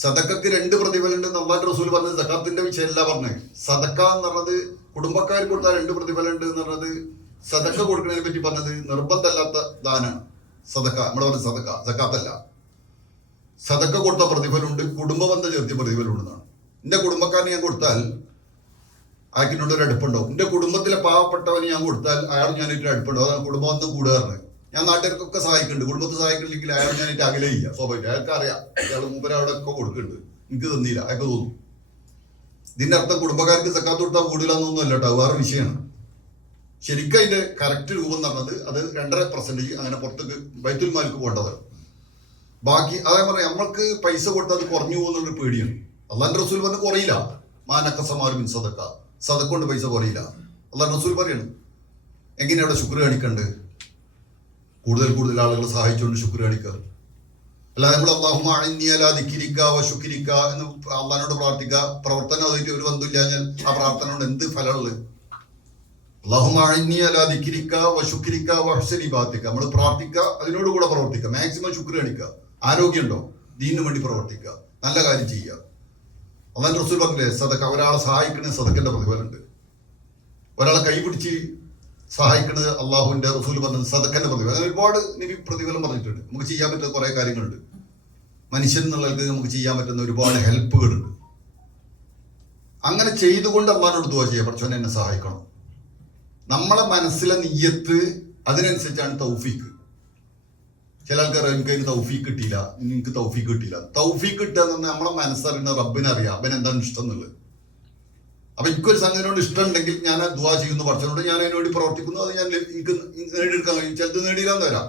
സദക്കക്ക് രണ്ട് പ്രതിഫലം ഉണ്ട് നന്നായിട്ട് റസൂൽ പറഞ്ഞത് സക്കാത്തിന്റെ വിഷയമല്ല പറഞ്ഞത്. സദക്ക എന്ന് പറഞ്ഞത് കുടുംബക്കാർ കൊടുത്താൽ രണ്ട് പ്രതിഫലം ഉണ്ട് എന്ന് പറഞ്ഞത് സദക്ക കൊടുക്കുന്നതിനെ പറ്റി പറഞ്ഞത് നിർബന്ധമല്ലാത്ത ദാനാണ്. സദക്ക നമ്മൾ പറഞ്ഞ സദക്ക സക്കാത്തല്ല. സദക്ക കൊടുത്ത പ്രതിഫലമുണ്ട് കുടുംബ ബന്ധം ചേർത്തിയ പ്രതിഫലമുണ്ടെന്നാണ്. എന്റെ കുടുംബക്കാരന് ഞാൻ കൊടുത്താൽ അയാൾക്കിനോട് ഒരു അടുപ്പുണ്ടാവും. എന്റെ കുടുംബത്തിലെ പാവപ്പെട്ടവന് ഞാൻ കൊടുത്താൽ അയാൾ ഞാനായിട്ട് അടുപ്പുണ്ടാവും. അതാണ് കുടുംബം ഒന്ന് കൂടാറുണ്ട് ഞാൻ നാട്ടുകാർക്കൊക്കെ സഹായിക്കുന്നുണ്ട്. കുടുംബത്തെ സഹായിക്കുന്നില്ലെങ്കിൽ അയാൾ ഞാനായിട്ട് അകലെ ചെയ്യുക സ്വാഭാവികം. അയാൾക്ക് അറിയാം അയാൾ മൂപ്പര അവിടെ ഒക്കെ കൊടുക്കുന്നുണ്ട്. എനിക്ക് തന്നില്ല. അയാൾക്ക് തോന്നും. ഇതിന്റെ അർത്ഥം കുടുംബക്കാർക്ക് സക്കാത്ത് കൊടുത്താൽ കൂടുതലാന്നൊന്നും അല്ല കേട്ടോ. വേറെ വിഷയമാണ്. ശരിക്കും അതിന്റെ കറക്റ്റ് രൂപം എന്ന് പറഞ്ഞത് അത് രണ്ടര പെർസെന്റേജ് അങ്ങനെ പുറത്തേക്ക് ബൈത്തുൽ മാലിക്ക് പോകേണ്ടതാണ്. ബാക്കി അതേ പറയാം നമ്മൾക്ക് പൈസ കൊടുത്താൽ അത് കുറഞ്ഞു പോകുന്നുള്ളൊരു പേടിയാണ്. അള്ളാന്റെ റസൂൽ പറഞ്ഞ് കുറയില്ല. മാനക്കസമാർ സമാരും സദക്ക സദക്ക കൊണ്ട് പൈസ കുറയില്ല അള്ളാഹ് റസൂൽ പറയാണ് എങ്ങനെയാണ് അവിടെ ശുക്ർ കാണിക്കണ്ട്? കൂടുതൽ കൂടുതൽ ആളുകളെ സഹായിച്ചുകൊണ്ട് ശുക്ർ കാണിക്കുക. അല്ലാതെ നമ്മൾ അള്ളാഹുമാനിക്ക ശുക്രിക്ക എന്ന് അള്ളഹാനോട് പ്രാർത്ഥിക്കുക. പ്രവർത്തനം അതായിട്ട് ഒരു ബന്ധമില്ലാഞ്ഞാൽ ആ പ്രാർത്ഥന കൊണ്ട് എന്ത് ഫലമുള്ളത്? നമ്മൾ പ്രാർത്ഥിക്കുക അതിനോട് കൂടെ പ്രവർത്തിക്കുക. മാക്സിമം ശുക്ർ കാണിക്കുക. ആരോഗ്യമുണ്ടോ? ദീനു വേണ്ടി പ്രവർത്തിക്കുക. നല്ല കാര്യം ചെയ്യുക. അള്ളാൻ റസൂൽ പറഞ്ഞില്ലേ സദക്ക ഒരാളെ സഹായിക്കണേ സദക്കന്റെ പ്രതിഫലമുണ്ട്. ഒരാളെ കൈപിടിച്ച് സഹായിക്കുന്നത് അള്ളാഹുവിന്റെ റസൂൽ പറഞ്ഞത് സദക്കന്റെ പ്രതിഫലം. അങ്ങനെ ഒരുപാട് നബി പ്രതിഫലം പറഞ്ഞിട്ടുണ്ട്. നമുക്ക് ചെയ്യാൻ പറ്റുന്ന കുറെ കാര്യങ്ങളുണ്ട്. മനുഷ്യൻ എന്നുള്ളവർക്ക് നമുക്ക് ചെയ്യാൻ പറ്റുന്ന ഒരുപാട് ഹെൽപ്പുകളുണ്ട്. അങ്ങനെ ചെയ്തുകൊണ്ട് അള്ളാഹിനോട് ദുവാ ചെയ്യാം. പഠിച്ചവൻ എന്നെ സഹായിക്കണം. നമ്മളെ മനസ്സിലെ നീയത്ത് അതിനനുസരിച്ചാണ് തൗഫീക്ക്. ചില ആൾക്കാർ എനിക്ക് അതിന് തൗഫീക്ക് കിട്ടിയില്ല. എനിക്ക് തൗഫീക്ക് കിട്ടിയില്ല. തൗഫീക്ക് കിട്ടുക എന്ന് പറഞ്ഞാൽ നമ്മളെ മനസ്സറിയുന്ന റബ്ബിനെ അറിയാം. അവൻ എന്താണ് ഇഷ്ടം എന്നുള്ളത്. അപ്പൊ എനിക്കൊരു സംഗതിനോട് ഇഷ്ടം ഉണ്ടെങ്കിൽ ഞാൻ ദുവാ ചെയ്യുന്നു പഠിച്ചതുകൊണ്ട് ഞാൻ അതിനുവേണ്ടി പ്രവർത്തിക്കുന്നു. അത് ഞാൻ എനിക്ക് നേടിയെടുക്കാൻ കഴിയും. ചിലത് നേടിയില്ലാന്ന് വരാം.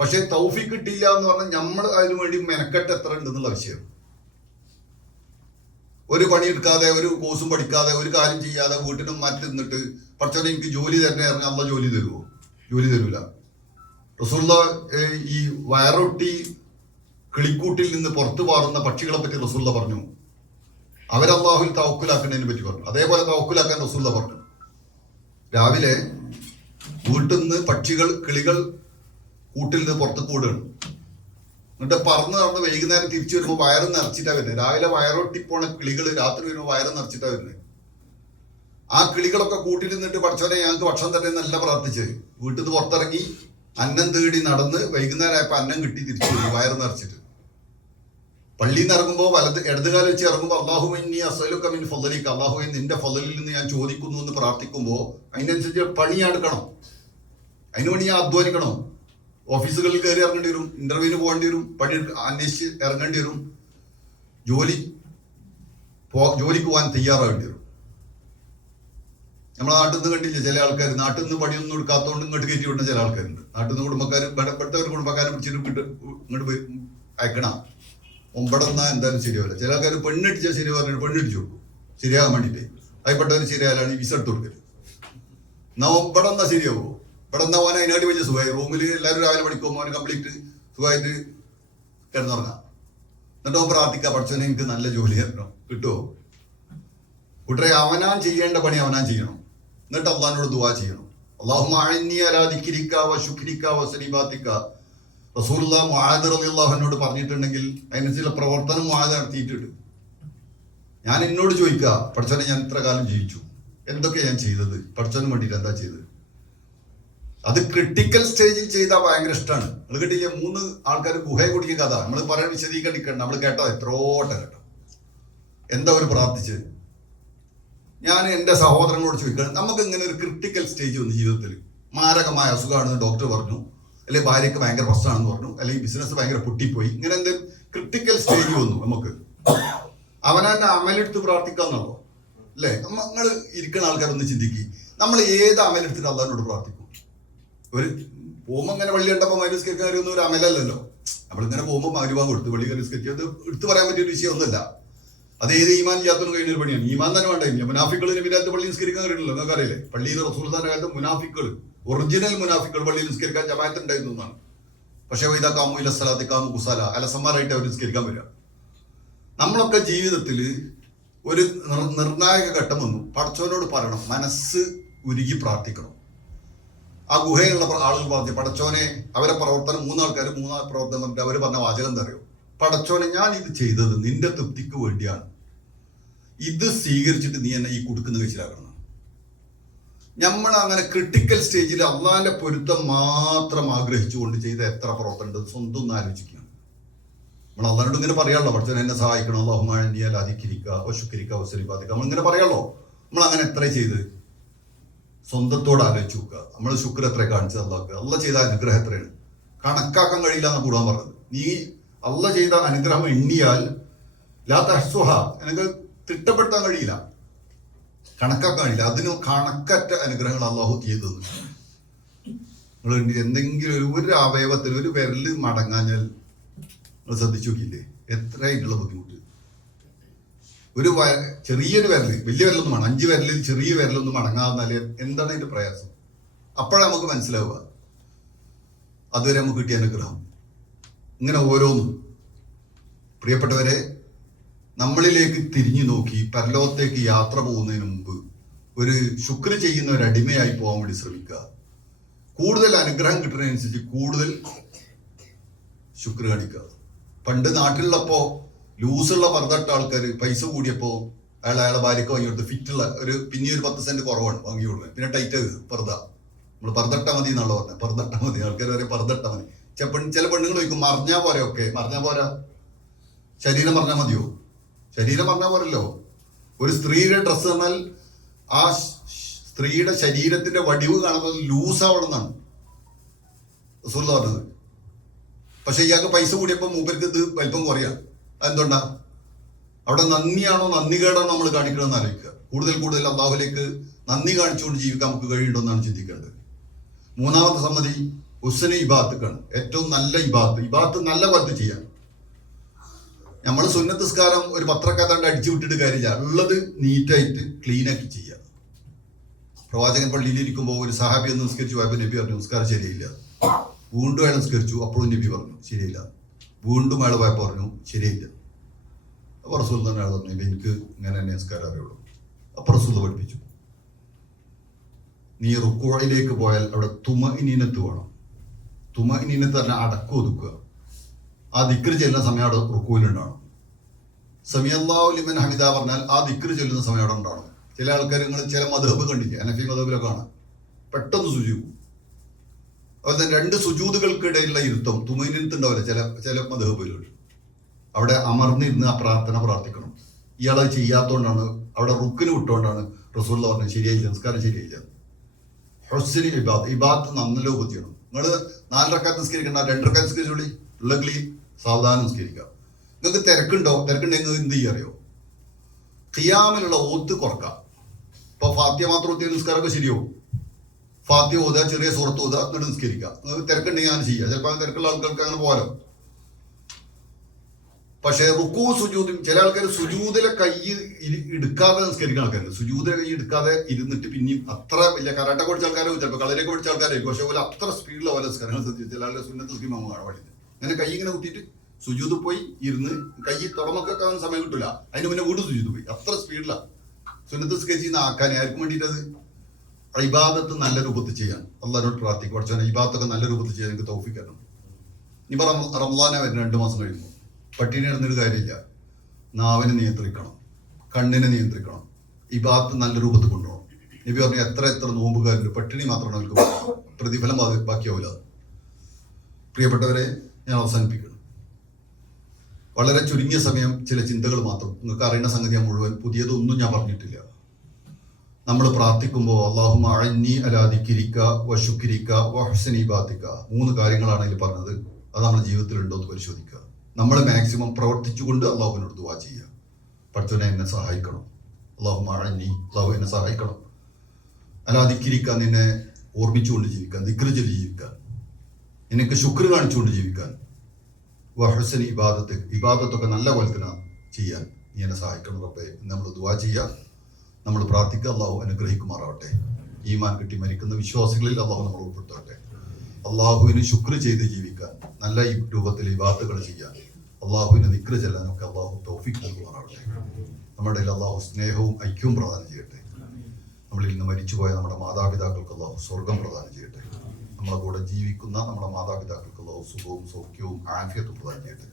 പക്ഷെ തൗഫീക്ക് കിട്ടിയില്ല എന്ന് പറഞ്ഞാൽ നമ്മൾ അതിനു വേണ്ടി മെനക്കെട്ട് എത്ര ഉണ്ടെന്നുള്ള വിഷയം. ഒരു പണി എടുക്കാതെ ഒരു കോഴ്സും പഠിക്കാതെ ഒരു കാര്യം ചെയ്യാതെ വീട്ടിലും മാറ്റി നിന്നിട്ട് പഠിച്ചോനെ എനിക്ക് ജോലി തരണേ ഇറങ്ങാൻ അല്ല ജോലി തരുമോ ജോലി തരൂല. റസൂള്ള ഈ വയറൊട്ടി കിളിക്കൂട്ടിൽ നിന്ന് പുറത്തു പാറുന്ന പക്ഷികളെ പറ്റി റസൂള്ള പറഞ്ഞു. അവരല്ലാഹുൽ തവക്കുലാക്കുന്നതിനെ പറ്റി പറഞ്ഞു. അതേപോലെ തവക്കുലാക്കാൻ റസൂള്ള പറഞ്ഞു. രാവിലെ വീട്ടിൽ നിന്ന് പക്ഷികൾ കിളികൾ കൂട്ടിൽ നിന്ന് പുറത്ത് കൂടുകയാണ്. എന്നിട്ട് പറന്ന് നടന്ന് വൈകുന്നേരം തിരിച്ചു വരുമ്പോൾ വയറ് നിറച്ചിട്ടാ വരുന്നത്. രാവിലെ വയറൊട്ടി പോണ കിളികൾ രാത്രി വരുമ്പോൾ വയറ് നിറച്ചിട്ടാ വരുന്നത്. ആ കിളികളൊക്കെ കൂട്ടിൽ നിന്നിട്ട് പഠിച്ചവരെ ഞങ്ങൾക്ക് ഭക്ഷണം തന്നെ നല്ല പ്രാർത്ഥിച്ചത് വീട്ടിൽ നിന്ന് പുറത്തിറങ്ങി അന്നം തേടി നടന്ന് വൈകുന്നേരം ആയപ്പോൾ അന്നം കിട്ടി തിരിച്ചു വരും വയറ് നിറച്ചിട്ട്. പള്ളിയിൽ നിന്ന് ഇറങ്ങുമ്പോൾ വലത് ഇടതുകാലം വെച്ച് ഇറങ്ങുമ്പോൾ അള്ളാഹു ഇനി അസലുക്ക മിൻ ഫضലിക്ക് അള്ളാഹു നിന്റെ ഫലലിൽ നിന്ന് ഞാൻ ചോദിക്കുന്നു എന്ന് പ്രാർത്ഥിക്കുമ്പോൾ അതിനനുസരിച്ച് പണി എടുക്കണം അതിനു വേണ്ടി ഞാൻ അധ്വാനിക്കണം. ഓഫീസുകളിൽ കയറി ഇറങ്ങേണ്ടി വരും ഇന്റർവ്യൂവിന് പോകേണ്ടി വരും പണി അന്വേഷിച്ച് ഇറങ്ങേണ്ടി വരും. ജോലി ജോലിക്ക് പോകാൻ തയ്യാറാകേണ്ടി വരും. നമ്മളെ നാട്ടിൽ നിന്ന് കണ്ടില്ല ചില ആൾക്കാർ നാട്ടിൽ നിന്ന് പണിയൊന്നും എടുക്കാത്തതുകൊണ്ട് ഇങ്ങോട്ട് കയറ്റി വിടുന്ന ചില ആൾക്കാരുണ്ട്. നാട്ടിൽ നിന്ന് കുടുംബക്കാർ ബന്ധപ്പെട്ട ഒരു കുടുംബക്കാരെ പിടിച്ചിട്ട് ഇങ്ങോട്ട് ഇങ്ങോട്ട് പോയി അയക്കണം. ഒമ്പടെന്നാ എന്തായാലും ശരിയാവില്ല. ചില ആൾക്കാർ പെണ്ണിടിച്ചാൽ ശരി പറഞ്ഞിട്ട് പെണ്ണിടിച്ചു കൊടുക്കും. ശരിയാകാൻ വേണ്ടിയിട്ട് അതിൽപ്പെട്ടവർ ശരിയായാലാണ് വിസ എടുത്ത് കൊടുക്കരുത് എന്നാ ഒമ്പടെന്നാ ശരിയാവുമോ ഇവിടെ എന്നാ ഓൻ അതിനായിട്ട് വലിയ സുഖമായി. റൂമിൽ എല്ലാവരും രാവിലെ പഠിക്കും മോനെ കംപ്ലീറ്റ് സുഖമായിട്ട് കിടന്നുറങ്ങാം. എന്നിട്ട് ഓൻ പ്രാർത്ഥിക്കാം പഠിച്ചവനെ എനിക്ക് നല്ല ജോലി കിട്ടുമോ കൂട്ടരെ അവനാൻ ചെയ്യേണ്ട പണി അവനാൻ ചെയ്യണം. എന്നിട്ട് അള്ളഹാനോട് ദുവാ ചെയ്യണം. അള്ളാഹു പറഞ്ഞിട്ടുണ്ടെങ്കിൽ അതിന് ചില പറഞ്ഞിട്ടുണ്ടെങ്കിൽ പ്രവർത്തനം മുആദ് നടത്തിയിട്ടുണ്ട്. ഞാൻ എന്നോട് ചോദിക്കുക പഠിച്ചവനെ ഞാൻ ഇത്ര കാലം ജീവിച്ചു. എന്തൊക്കെ ഞാൻ ചെയ്തത്? പഠിച്ചവന് വേണ്ടിയിട്ട് എന്താ ചെയ്തത്? അത് ക്രിട്ടിക്കൽ സ്റ്റേജിൽ ചെയ്താൽ ഭയങ്കര ഇഷ്ടമാണ് നിങ്ങൾ കേട്ടില്ലേ മൂന്ന് ആൾക്കാർ ഗുഹയെ കുടിക്കുന്ന കഥ. നമ്മൾ പറയാൻ വിശദീകരിക്കണ്ട നമ്മൾ കേട്ടോ എത്രോട്ട കേട്ടോ എന്താ ഒരു പ്രാർത്ഥിച്ചത്? ഞാൻ എന്റെ സഹോദരങ്ങളോട് ചോദിക്കുകയാണ് നമുക്ക് ഇങ്ങനെ ഒരു ക്രിട്ടിക്കൽ സ്റ്റേജ് വന്നു ജീവിതത്തിൽ. മാരകമായ അസുഖമാണെന്ന് ഡോക്ടർ പറഞ്ഞു അല്ലെങ്കിൽ ഭാര്യയ്ക്ക് ഭയങ്കര പ്രശ്നമാണെന്ന് പറഞ്ഞു അല്ലെങ്കിൽ ബിസിനസ് ഭയങ്കര പൊട്ടിപ്പോയി. ഇങ്ങനെ എന്തെങ്കിലും ക്രിട്ടിക്കൽ സ്റ്റേജ് വന്നു നമുക്ക്. അവനെ അമലെടുത്ത് പ്രാർത്ഥിക്കാന്നുള്ളോ അല്ലേ? നമ്മൾ ഇരിക്കുന്ന ആൾക്കാരൊന്ന് ചിന്തിക്കുക നമ്മൾ ഏത് അമലെടുത്തിട്ട് അള്ളാഹിനോട് പ്രാർത്ഥിക്കും. ഒരു പോകുമ്പോൾ ഇങ്ങനെ വള്ളി കണ്ടപ്പോൾ മൈനസ് അറിയുന്ന ഒരു അമലല്ലല്ലോ. നമ്മളിങ്ങനെ പോകുമ്പോൾ മരുവാൻ കൊടുത്തു വള്ളി കരിസ്കരിക്കുക അത് എടുത്തു പറയാൻ പറ്റിയ ഒരു വിഷയമൊന്നുമല്ല. അത് ഏത് ഈമാൻ ഇല്ലാത്തവന് കഴിഞ്ഞ ഒരു പണിയാണ്. ഈമാൻ തന്നെ വേണ്ട മുനാഫിക്കൾ നബിരാത്ത് പള്ളി നിസ്കരിക്കാൻ കഴിഞ്ഞില്ല നിങ്ങൾക്ക് അറിയില്ലേ പള്ളിയിൽ റസൂൽസാന്റെ കാലത്ത് മുനാഫിക്കൾ ഒറിജിനൽ മുനാഫിക്കൾ പള്ളി നിസ്കരിക്കാൻ ജമാഅത്ത് ഉണ്ടായിരുന്നു എന്നാണ്. പക്ഷെ വൈദാ കാമു ഇല സ്ഥലത്ത് കാമു കുസാല അലസന്മാരായിട്ട് അവർ നിസ്കരിക്കാൻ വരിക. നമ്മളൊക്കെ ജീവിതത്തിൽ ഒരു നിർ- നിർണായക ഘട്ടം വന്നു. പടച്ചവനോട് പറയണം മനസ്സ് ഉരുകി പ്രാർത്ഥിക്കണം. ആ ഗുഹയിലുള്ള ആളുകൾ പറഞ്ഞു പടച്ചോനെ അവരെ പ്രവർത്തനം മൂന്നാൾക്കാർ മൂന്നാൾ പ്രവർത്തനം അവർ പറഞ്ഞ വാചകം എന്താ അറിയോ? പടച്ചോനെ ഞാൻ ഇത് ചെയ്തത് നിന്റെ തൃപ്തിക്ക് വേണ്ടിയാണ്. ഇത് സ്വീകരിച്ചിട്ട് നീ എന്നെ ഈ കുടുക്കുന്ന കഴിച്ചിലാക്കണം നമ്മൾ അങ്ങനെ ക്രിട്ടിക്കൽ സ്റ്റേജിൽ അള്ളാന്റെ പൊരുത്തം മാത്രം ആഗ്രഹിച്ചുകൊണ്ട് ചെയ്ത എത്ര പ്രവർത്തനം സ്വന്തം ഒന്ന് ആലോചിക്കണം. നമ്മൾ അള്ളാനോട് ഇങ്ങനെ പറയാമല്ലോ പഠിച്ചവൻ എന്നെ സഹായിക്കണം. അള്ളാഹുമാനിയാൽ അതിക്കിരിക്കുക വശുക്കരിക്കുക വസലിപ്പാതിക്കുക നമ്മൾ ഇങ്ങനെ പറയാമല്ലോ നമ്മൾ അങ്ങനെ എത്ര ചെയ്ത്? സ്വന്തത്തോട് ആലോചിച്ച് നോക്കുക. നമ്മൾ ശുക്ര എത്ര കാണിച്ചത് അള്ളാഹ് അള്ള ചെയ്ത അനുഗ്രഹം എത്രയാണ്? കണക്കാക്കാൻ കഴിയില്ല എന്ന് കൂടാൻ പറഞ്ഞത്. നീ അള്ള ചെയ്ത അനുഗ്രഹം എണ്ണിയാൽ ലാ തഹ്സുഹ എനിക്ക് തിട്ടപ്പെടുത്താൻ കഴിയില്ല. കണക്കാക്കാൻ കഴിയില്ല. അതിന് കണക്കറ്റ അനുഗ്രഹങ്ങൾ അള്ളാഹു ചെയ്തു. എന്തെങ്കിലും ഒരു- അവയവത്തിൽ ഒരു വിരൽ മടങ്ങാഞ്ഞാൽ നിങ്ങൾ ശ്രദ്ധിച്ചു നോക്കിയില്ലേ? എത്രയായിട്ടുള്ള ബുദ്ധിമുട്ട്. ഒരു ചെറിയൊരു വിരൽ വലിയ വിരലൊന്നും വേണം അഞ്ച് വിരലിൽ ചെറിയ വിരലൊന്നും മടങ്ങാന്നാൽ എന്താണ് അതിന്റെ പ്രയാസം? അപ്പോഴാണ് നമുക്ക് മനസ്സിലാവുക. അതുവരെ നമുക്ക് കിട്ടിയ അനുഗ്രഹം. ഇങ്ങനെ ഓരോന്നും. പ്രിയപ്പെട്ടവരെ നമ്മളിലേക്ക് തിരിഞ്ഞു നോക്കി പരലോകത്തേക്ക് യാത്ര പോകുന്നതിന് മുമ്പ് ഒരു ശുക്ര ചെയ്യുന്ന ഒരു അടിമയായി പോകാൻ വേണ്ടി ശ്രമിക്കുക. കൂടുതൽ അനുഗ്രഹം കിട്ടുന്നതിനനുസരിച്ച് കൂടുതൽ ശുക്ര കാണിക്കുക. പണ്ട് നാട്ടിലുള്ളപ്പോ ലൂസുള്ള പർദ്ദട്ട ആൾക്കാർ പൈസ കൂടിയപ്പോ അയാൾ അയാളെ ഭാര്യക്ക് വാങ്ങി കൊടുത്ത് ഫിറ്റുള്ള ഒരു പിന്നെ ഒരു പത്ത് സെന്റ് കുറവാണ് വാങ്ങി കൊടുക്കുന്നത്. പിന്നെ ടൈറ്റ് പർദ്ദ നമ്മൾ പറതട്ട മതി എന്നുള്ള പറഞ്ഞത്. പറതട്ട മതി. ആൾക്കാർ വരെ പറതട്ട മതി. ചില പെണ്ണുങ്ങൾ ചോദിക്കും മറിഞ്ഞാ പോരെ ഒക്കെ? മറിഞ്ഞാ പോരാ. ശരീരം പറഞ്ഞാൽ മതിയോ? ശരീരം പറഞ്ഞാൽ പോരല്ലോ. ഒരു സ്ത്രീയുടെ ഡ്രസ്സ് തന്നാൽ ആ സ്ത്രീയുടെ ശരീരത്തിന്റെ വടിവ് കാണുന്നത് ലൂസ് ആവണമെന്നാണ്. റസൂൽ പറഞ്ഞത്. പക്ഷെ ഇയാൾക്ക് പൈസ കൂടിയപ്പോൾ മൂപ്പർക്ക് ഇത് വലിപ്പം കുറയാം. അതെന്തുകൊണ്ടാ? അവിടെ നന്ദിയാണോ നന്ദികേടാണോ നമ്മൾ കാണിക്കണമെന്ന് ആലോചിക്കുക. കൂടുതൽ കൂടുതൽ അള്ളാഹുലേക്ക് നന്ദി കാണിച്ചുകൊണ്ട് ജീവിക്കാൻ നമുക്ക് കഴിയുണ്ടോ എന്നാണ് ചിന്തിക്കേണ്ടത്. മൂന്നാമത്തെ സമ്മതി ഹുസന് ഇബാത്തുക്കാണ്. ഏറ്റവും നല്ല ഇബാത്ത്. ഇബാത്ത് നല്ല പത്ത് ചെയ്യാം നമ്മൾ സുന്നത്തസ്കാരം ഒരു പത്രക്കാത്താണ്ട് അടിച്ചു വിട്ടിട്ട് കാര്യമില്ല. ഉള്ളത് നീറ്റായിട്ട് ക്ലീൻ ആക്കി ചെയ്യുക പ്രവാചകൻ പള്ളിയിൽ ഇരിക്കുമ്പോൾ ഒരു സഹാബി ഒന്ന് നിസ്കരിച്ചു പോയപ്പോൾ നബി പറഞ്ഞു നിസ്കാരം ശരിയില്ല വീണ്ടും അയാൾ നിസ്കരിച്ചു. അപ്പോഴും നബി പറഞ്ഞു ശരിയില്ല വീണ്ടും അയാൾ പോയപ്പോൾ പറഞ്ഞു ശരിയില്ല അപ്പോൾ റസൂൽ തന്നെ അയാൾ പറഞ്ഞു എനിക്ക് ഇങ്ങനെ തന്നെ നിസ്കാരം അറിയുള്ളൂ. അപ്പോൾ റസൂൽ പഠിപ്പിച്ചു. നീ റുക്കോയിലേക്ക് പോയാൽ അവിടെ തുമ ഇനീനത്ത് വേണം. തുമ ഇനീനത്ത് തന്നെ അടക്കം ഒതുക്കുക. ആ ദിക്ർ ചെല്ലുന്ന സമയം അവിടെ റുക്കുവിലുണ്ടാവണം സമിയല്ലാവുലിമൻ ഹമിദ പറഞ്ഞാൽ ആ ദിക്ർ ചൊല്ലുന്ന സമയം അവിടെ ഉണ്ടാവണം. ചില ആൾക്കാർ നിങ്ങൾ ചില മധബ് കണ്ടില്ലേ? അനഫി മധുബിലൊക്കെ ആണ് പെട്ടെന്ന് സുജൂക്കും. അതുപോലെ തന്നെ രണ്ട് സുജൂതുകൾക്കിടയിലുള്ള ഇരുത്തം തുമൈനത്ത് ഉണ്ടാവില്ല ചില ചില മധുഹബിലുണ്ട് അവിടെ അമർന്നിരുന്ന് ആ പ്രാർത്ഥന പ്രാർത്ഥിക്കണം. ഇയാളത് ചെയ്യാത്തതുകൊണ്ടാണ് അവിടെ റുക്കിന് വിട്ടുകൊണ്ടാണ് റസൂൽ പറഞ്ഞത് ശരിയായി സംസ്കാരം ശരിയായി ഹൊസിന് ഇബാത്ത് ഇബാത്ത് നന്നല്ലോ ചെയ്യണം നിങ്ങൾ നാല് റക്കാത്ത് നിസ്കരിക്കണ്ട രണ്ട് റക്കാത്ത് നിസ്കരിച്ചോളി ഉള്ളെങ്കിൽ സാവധാനം നിസ്കരിക്കുക. നിങ്ങൾക്ക് തിരക്കുണ്ടോ? തിരക്കുണ്ടെങ്കിൽ എന്ത് ചെയ്യുക അറിയോ? ഖിയാമിലുള്ള ഓത്ത് കുറക്കാം ഇപ്പൊ ഫാത്തിയ മാത്രം ഒത്തിരി നിസ്കാരമൊക്കെ ശരിയോ ഫാത്തിയ ഓതുക ചെറിയ സുഹൃത്ത് ഓതുക എന്നിട്ട് നിസ്കരിക്കുക. നിങ്ങൾക്ക് തിരക്കുണ്ടെങ്കിൽ അങ്ങനെ ചെയ്യുക. ചിലപ്പോൾ തിരക്കുള്ള ആൾക്കാർക്ക് അങ്ങനെ പോകാലോ. പക്ഷേ റുക്കു സുജൂദും ചില ആൾക്കാർ സുജൂതിലെ കൈ എടുക്കാതെ നിസ്കരിക്കുന്ന ആൾക്കാരുണ്ട്. സുജൂതിലെ കൈ എടുക്കാതെ ഇരുന്നിട്ട് പിന്നെയും അത്ര വലിയ കരാട്ട പഠിച്ച ആൾക്കാരും ചിലപ്പോൾ കളരിയൊക്കെ പഠിച്ച ആൾക്കാരായിരിക്കും പക്ഷെ പോലെ അത്ര സ്പീഡിലെ പോലെ നിസ്കാരങ്ങൾ ശ്രദ്ധിച്ചു ചില ആളുടെ സുന്നത്ത് സ്കീം കാണാൻ പഠിക്കുന്നത് അങ്ങനെ കൈ ഇങ്ങനെ കുത്തിയിട്ട് സുജൂത് പോയി ഇരുന്ന് കൈ തുറന്നൊക്കെ കാണുന്ന സമയം കിട്ടില്ല അതിന് മുന്നേ വീട് സുജൂത് പോയി. അത്ര സ്പീഡിലാണ് സുന്നത്ത് സ്കെച്ച് ചെയ്യുന്ന ആക്കാൻ ആർക്കും വേണ്ടിയിട്ടത്? ഇബാദത്ത് നല്ല രൂപത്തിൽ ചെയ്യാൻ. അള്ളാഹിനോട് പ്രാർത്ഥിക്കും. കുറച്ചു ഇബാദത്തൊക്കെ നല്ല രൂപത്തിൽ ചെയ്യാൻ എനിക്ക് തൗഫിക്കണം ഇപ്പൊ റംസാനെ വരുന്ന രണ്ട് മാസം കഴിയുമ്പോൾ പട്ടിണി ഇടുന്നൊരു കാര്യമില്ല. നാവിനെ നിയന്ത്രിക്കണം കണ്ണിനെ നിയന്ത്രിക്കണം ഈ ഭാഗത്ത് നല്ല രൂപത്തിൽ കൊണ്ടുപോകണം. നബി പറഞ്ഞു എത്ര എത്ര നോമ്പുകാരുണ്ട് പട്ടിണി മാത്രമാണ് അവർക്ക് പ്രതിഫലം ബാക്കിയാവില്ല പ്രിയപ്പെട്ടവരെ ഞാൻ അവസാനിപ്പിക്കണം വളരെ ചുരുങ്ങിയ സമയം ചില ചിന്തകൾ മാത്രം. നിങ്ങൾക്ക് അറിയുന്ന സംഗതിയാണ് മുഴുവൻ പുതിയതൊന്നും ഞാൻ പറഞ്ഞിട്ടില്ല. നമ്മൾ പ്രാർത്ഥിക്കുമ്പോൾ അള്ളാഹു അഴഞ്ഞി അലാദിക്കിരിക്ക വശുക്കിരിക്ക വഹസനി ബാത്തിക്ക. മൂന്ന് കാര്യങ്ങളാണ് ഇതിൽ പറഞ്ഞത്. അത് നമ്മുടെ ജീവിതത്തിലുണ്ടോ എന്ന് പരിശോധിക്കുക. നമ്മൾ മാക്സിമം പ്രവർത്തിച്ചുകൊണ്ട് അള്ളാഹുവിനോട് ദുവാ ചെയ്യുക പഠിച്ചവനെ എന്നെ സഹായിക്കണം. അള്ളാഹു മഴഞ്ഞി അള്ളാഹു എന്നെ സഹായിക്കണം. അല്ലാതിക്കിരിക്കാൻ നിന്നെ ഓർമ്മിച്ചുകൊണ്ട് ജീവിക്കാൻ ദിക്ര ചൊല്ലി ജീവിക്കാൻ. നിനക്ക് ശുക്ർ കാണിച്ചുകൊണ്ട് ജീവിക്കാൻ. വഹസൻ ഇബാദത്ത് ഇബാദത്തൊക്കെ നല്ല പോലത്തിന ചെയ്യാൻ നീ എന്നെ സഹായിക്കണം റബ്ബേ. നമ്മൾ ദുവാ ചെയ്യുക നമ്മൾ പ്രാർത്ഥിക്കുക അള്ളാഹു അനുഗ്രഹിക്കുമാറാവട്ടെ. ഈമാൻ കിട്ടി മരിക്കുന്ന വിശ്വാസികളിൽ അള്ളാഹു നമ്മൾ ഉൾപ്പെടുത്തട്ടെ. അള്ളാഹുവിന് ശുക്ർ ചെയ്ത് ജീവിക്കാൻ നല്ല രൂപത്തിൽ ഇബാത്തുകൾ ചെയ്യാൻ. അള്ളാഹുവിന് നിക്ര ചെല്ലാനൊക്കെ അള്ളാഹു തൗഫിക് നൽകുമാറാവട്ടെ നമ്മുടെ ഇടയിൽ അള്ളാഹു സ്നേഹവും ഐക്യവും പ്രദാനം ചെയ്യട്ടെ നമ്മളിൽ നിന്ന് മരിച്ചുപോയ നമ്മുടെ മാതാപിതാക്കൾക്ക് അള്ളാഹു സ്വർഗം പ്രദാനം ചെയ്യട്ടെ നമ്മളെ കൂടെ ജീവിക്കുന്ന നമ്മുടെ മാതാപിതാക്കൾക്ക് അള്ളാഹു സുഖവും സൗഖ്യവും ആഫിയത്തും പ്രദാനം ചെയ്യട്ടെ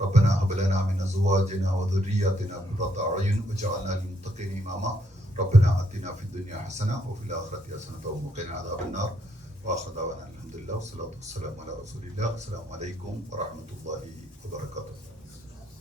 ربنا هب لنا من ازواجنا وذرياتنا قرة اعين واجعلنا للمتقين اماما ربنا اتنا في الدنيا حسنه وفي الاخره حسنه وقنا عذاب النار واخر دعوانا الحمد لله والصلاه والسلام على رسول الله السلام عليكم ورحمه الله ことかと思。